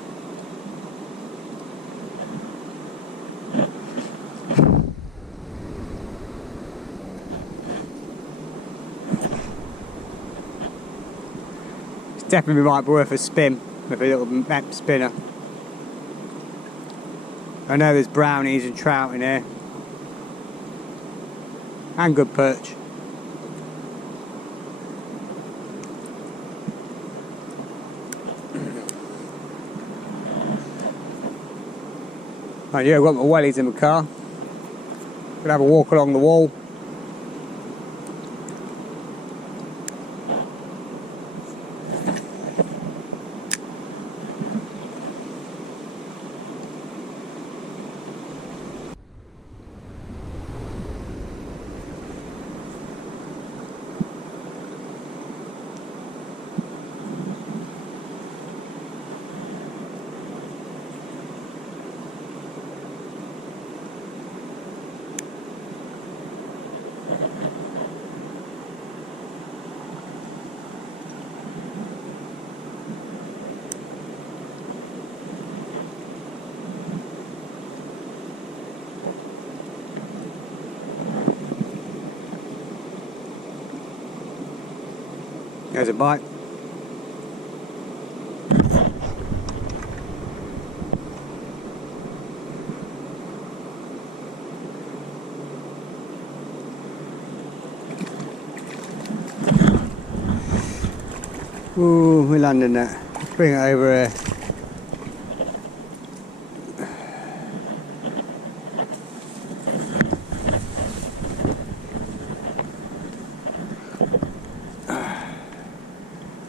It's definitely might be worth a spin with a little map spinner. I know there's brownies and trout in here. And good perch. Oh yeah, I've got my wellies in my car. Gonna have a walk along the wall. There's a bite. Ooh, we're landing that. Bring it over here.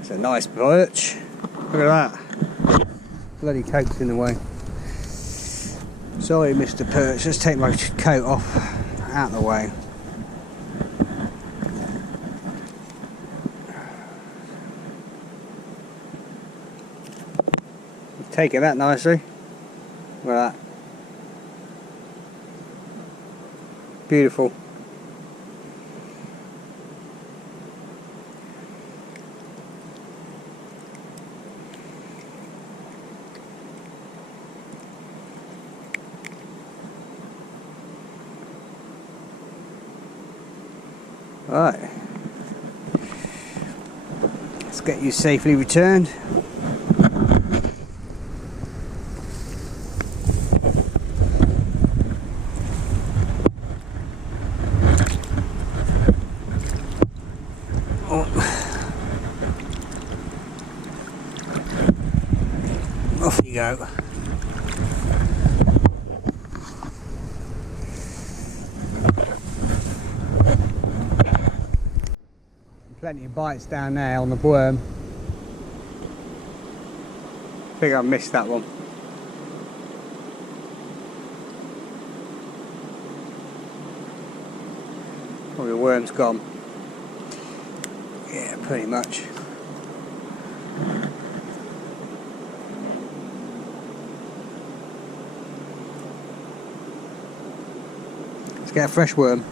It's a nice perch. Look at that. Bloody coat's in the way. Sorry, Mr. Perch. Let's take my coat off. Out of the way. Taking that nicely. Look at that. Beautiful. Right. Let's get you safely returned. Off you go. Plenty of bites down there on the worm. I think I missed that one. Probably the worm's gone. Yeah, pretty much. Let's get a fresh worm.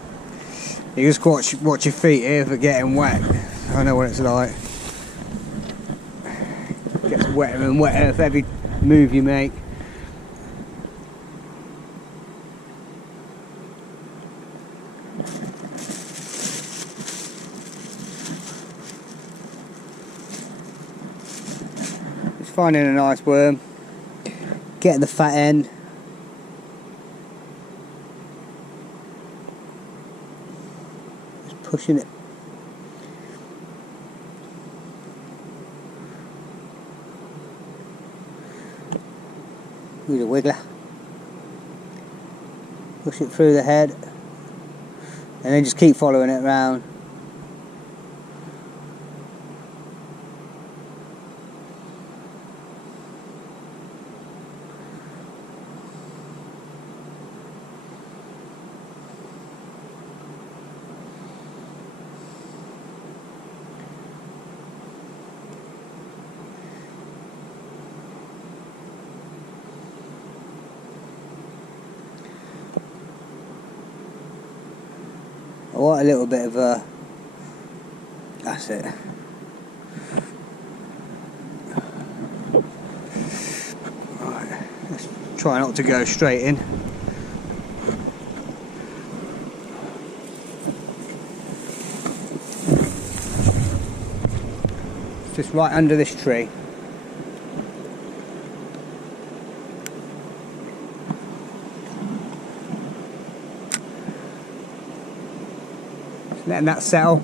You just watch your feet here for getting wet. I know what it's like. It gets wetter and wetter with every move you make. finding a nice worm, getting the fat end. Just pushing it. Use a wiggler. Push it through the head. And then just keep following it around. I want a little bit of a... That's it. Right, let's try not to go straight in. It's just right under this tree. Letting that settle.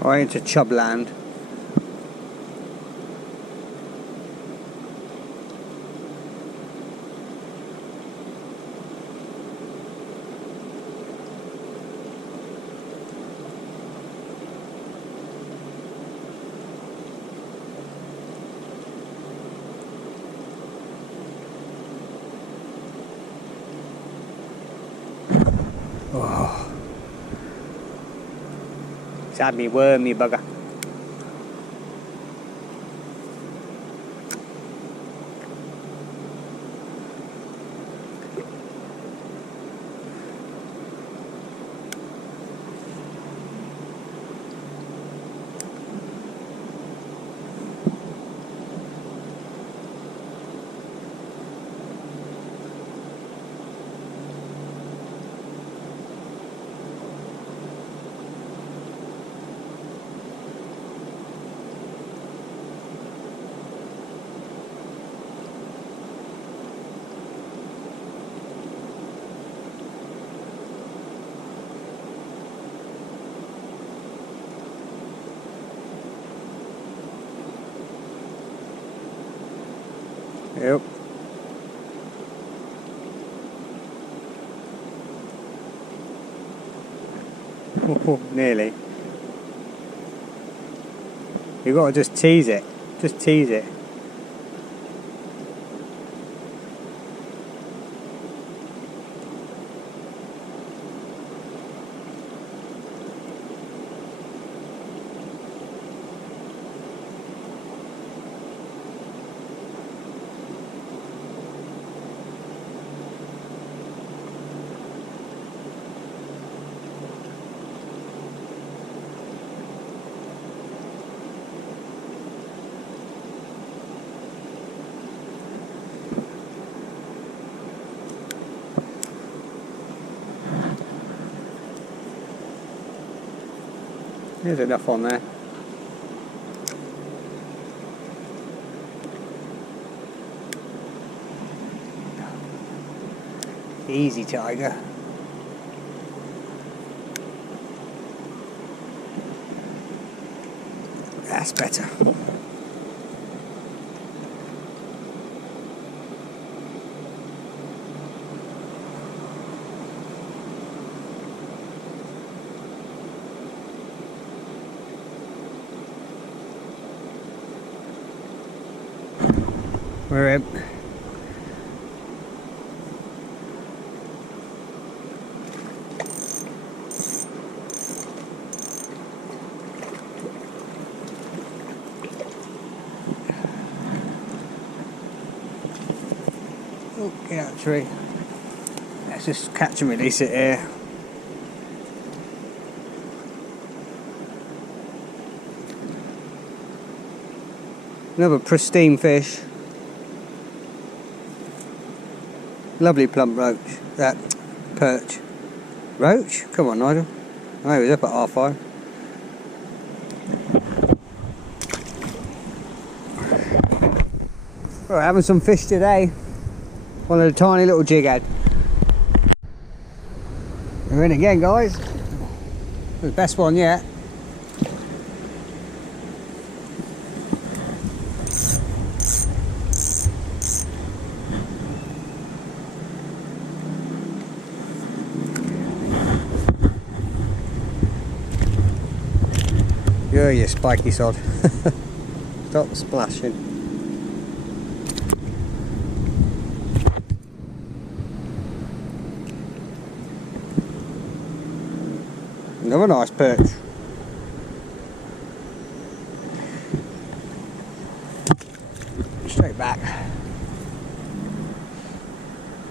Right into chub land. Oh. It's had me worm, you bugger. Yep. Oh, nearly. You got to just tease it. Just tease it. There's enough on there. Easy, tiger. That's better. We're in. Get out of the tree. Let's just catch and release it here. Another pristine fish. Lovely plump roach. That perch. Roach? Come on, Nigel. I know he was up at R5. We're having some fish today. One of the tiny little jig head. We're in again, guys. The best one yet. Oh, you spiky sod. Stop splashing. Another nice perch. Straight back.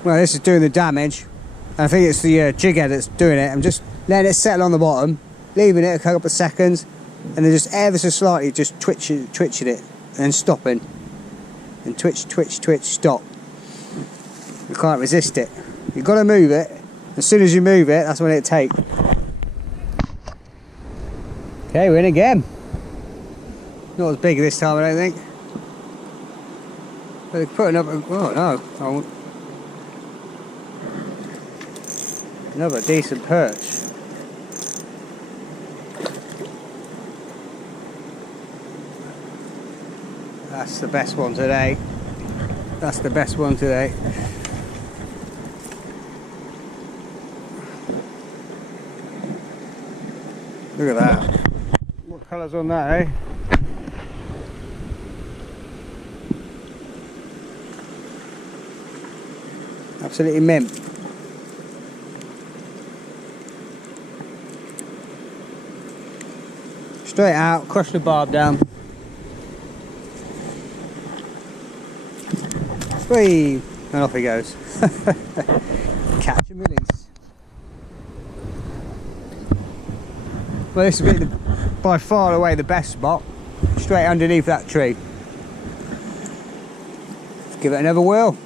Well, this is doing the damage. I think it's the jig head that's doing it. I'm just letting it settle on the bottom, leaving it a couple of seconds, and then just ever so slightly just twitching it, and then stopping. And twitch, stop. You can't resist it. You've got to move it. As soon as you move it, that's when it takes. Okay, we're in again. Not as big this time, I don't think. But they're putting up. Oh no! I won't. Another decent perch. That's the best one today. That's the best one today. Look at that. What colour's on that, eh? Absolutely mint. Straight out, crush the barb down. Whee! And off he goes. Catch and release. Well, this would be by far away the best spot. Straight underneath that tree. Let's give it another whirl.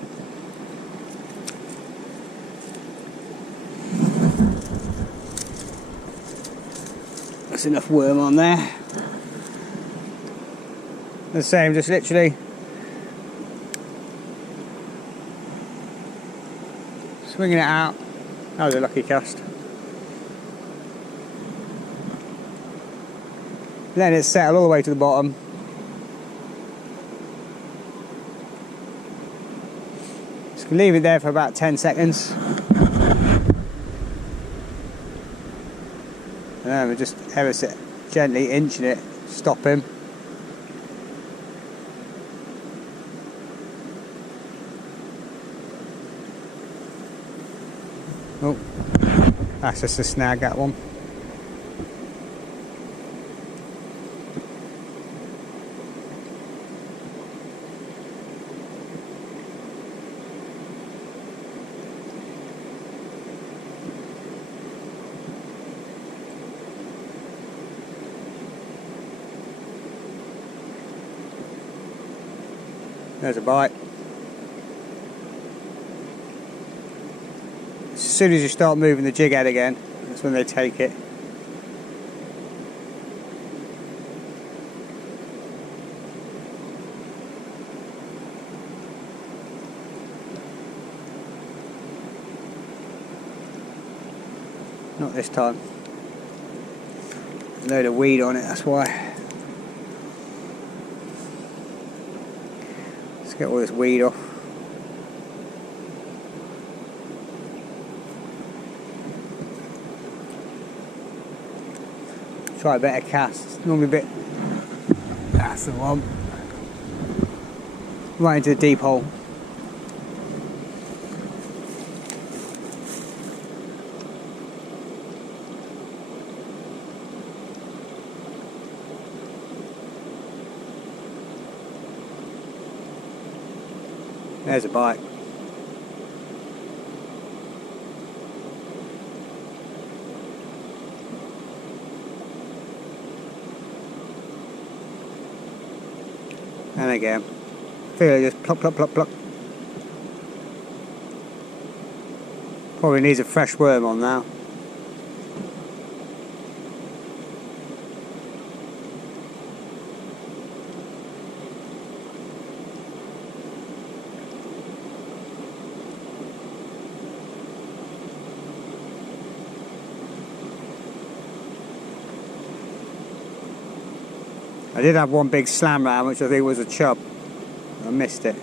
That's enough worm on there. The same, just literally swinging it out. That was a lucky cast. Letting it settle all the way to the bottom. Just leave it there for about 10 seconds. And then we're just ever so gently inching it, stop him. Oh, that's just a snag, that one. There's a bite. As soon as you start moving the jig head again, that's when they take it. Not this time. There's a load of weed on it, that's why. Let's get all this weed off. Try a better cast. It's normally a bit. That's the one. Right into the deep hole. There's a bite. And again. Feel it just pluck, pluck, pluck, pluck. Probably needs a fresh worm on now. I did have one big slam round, which I think was a chub. I missed it.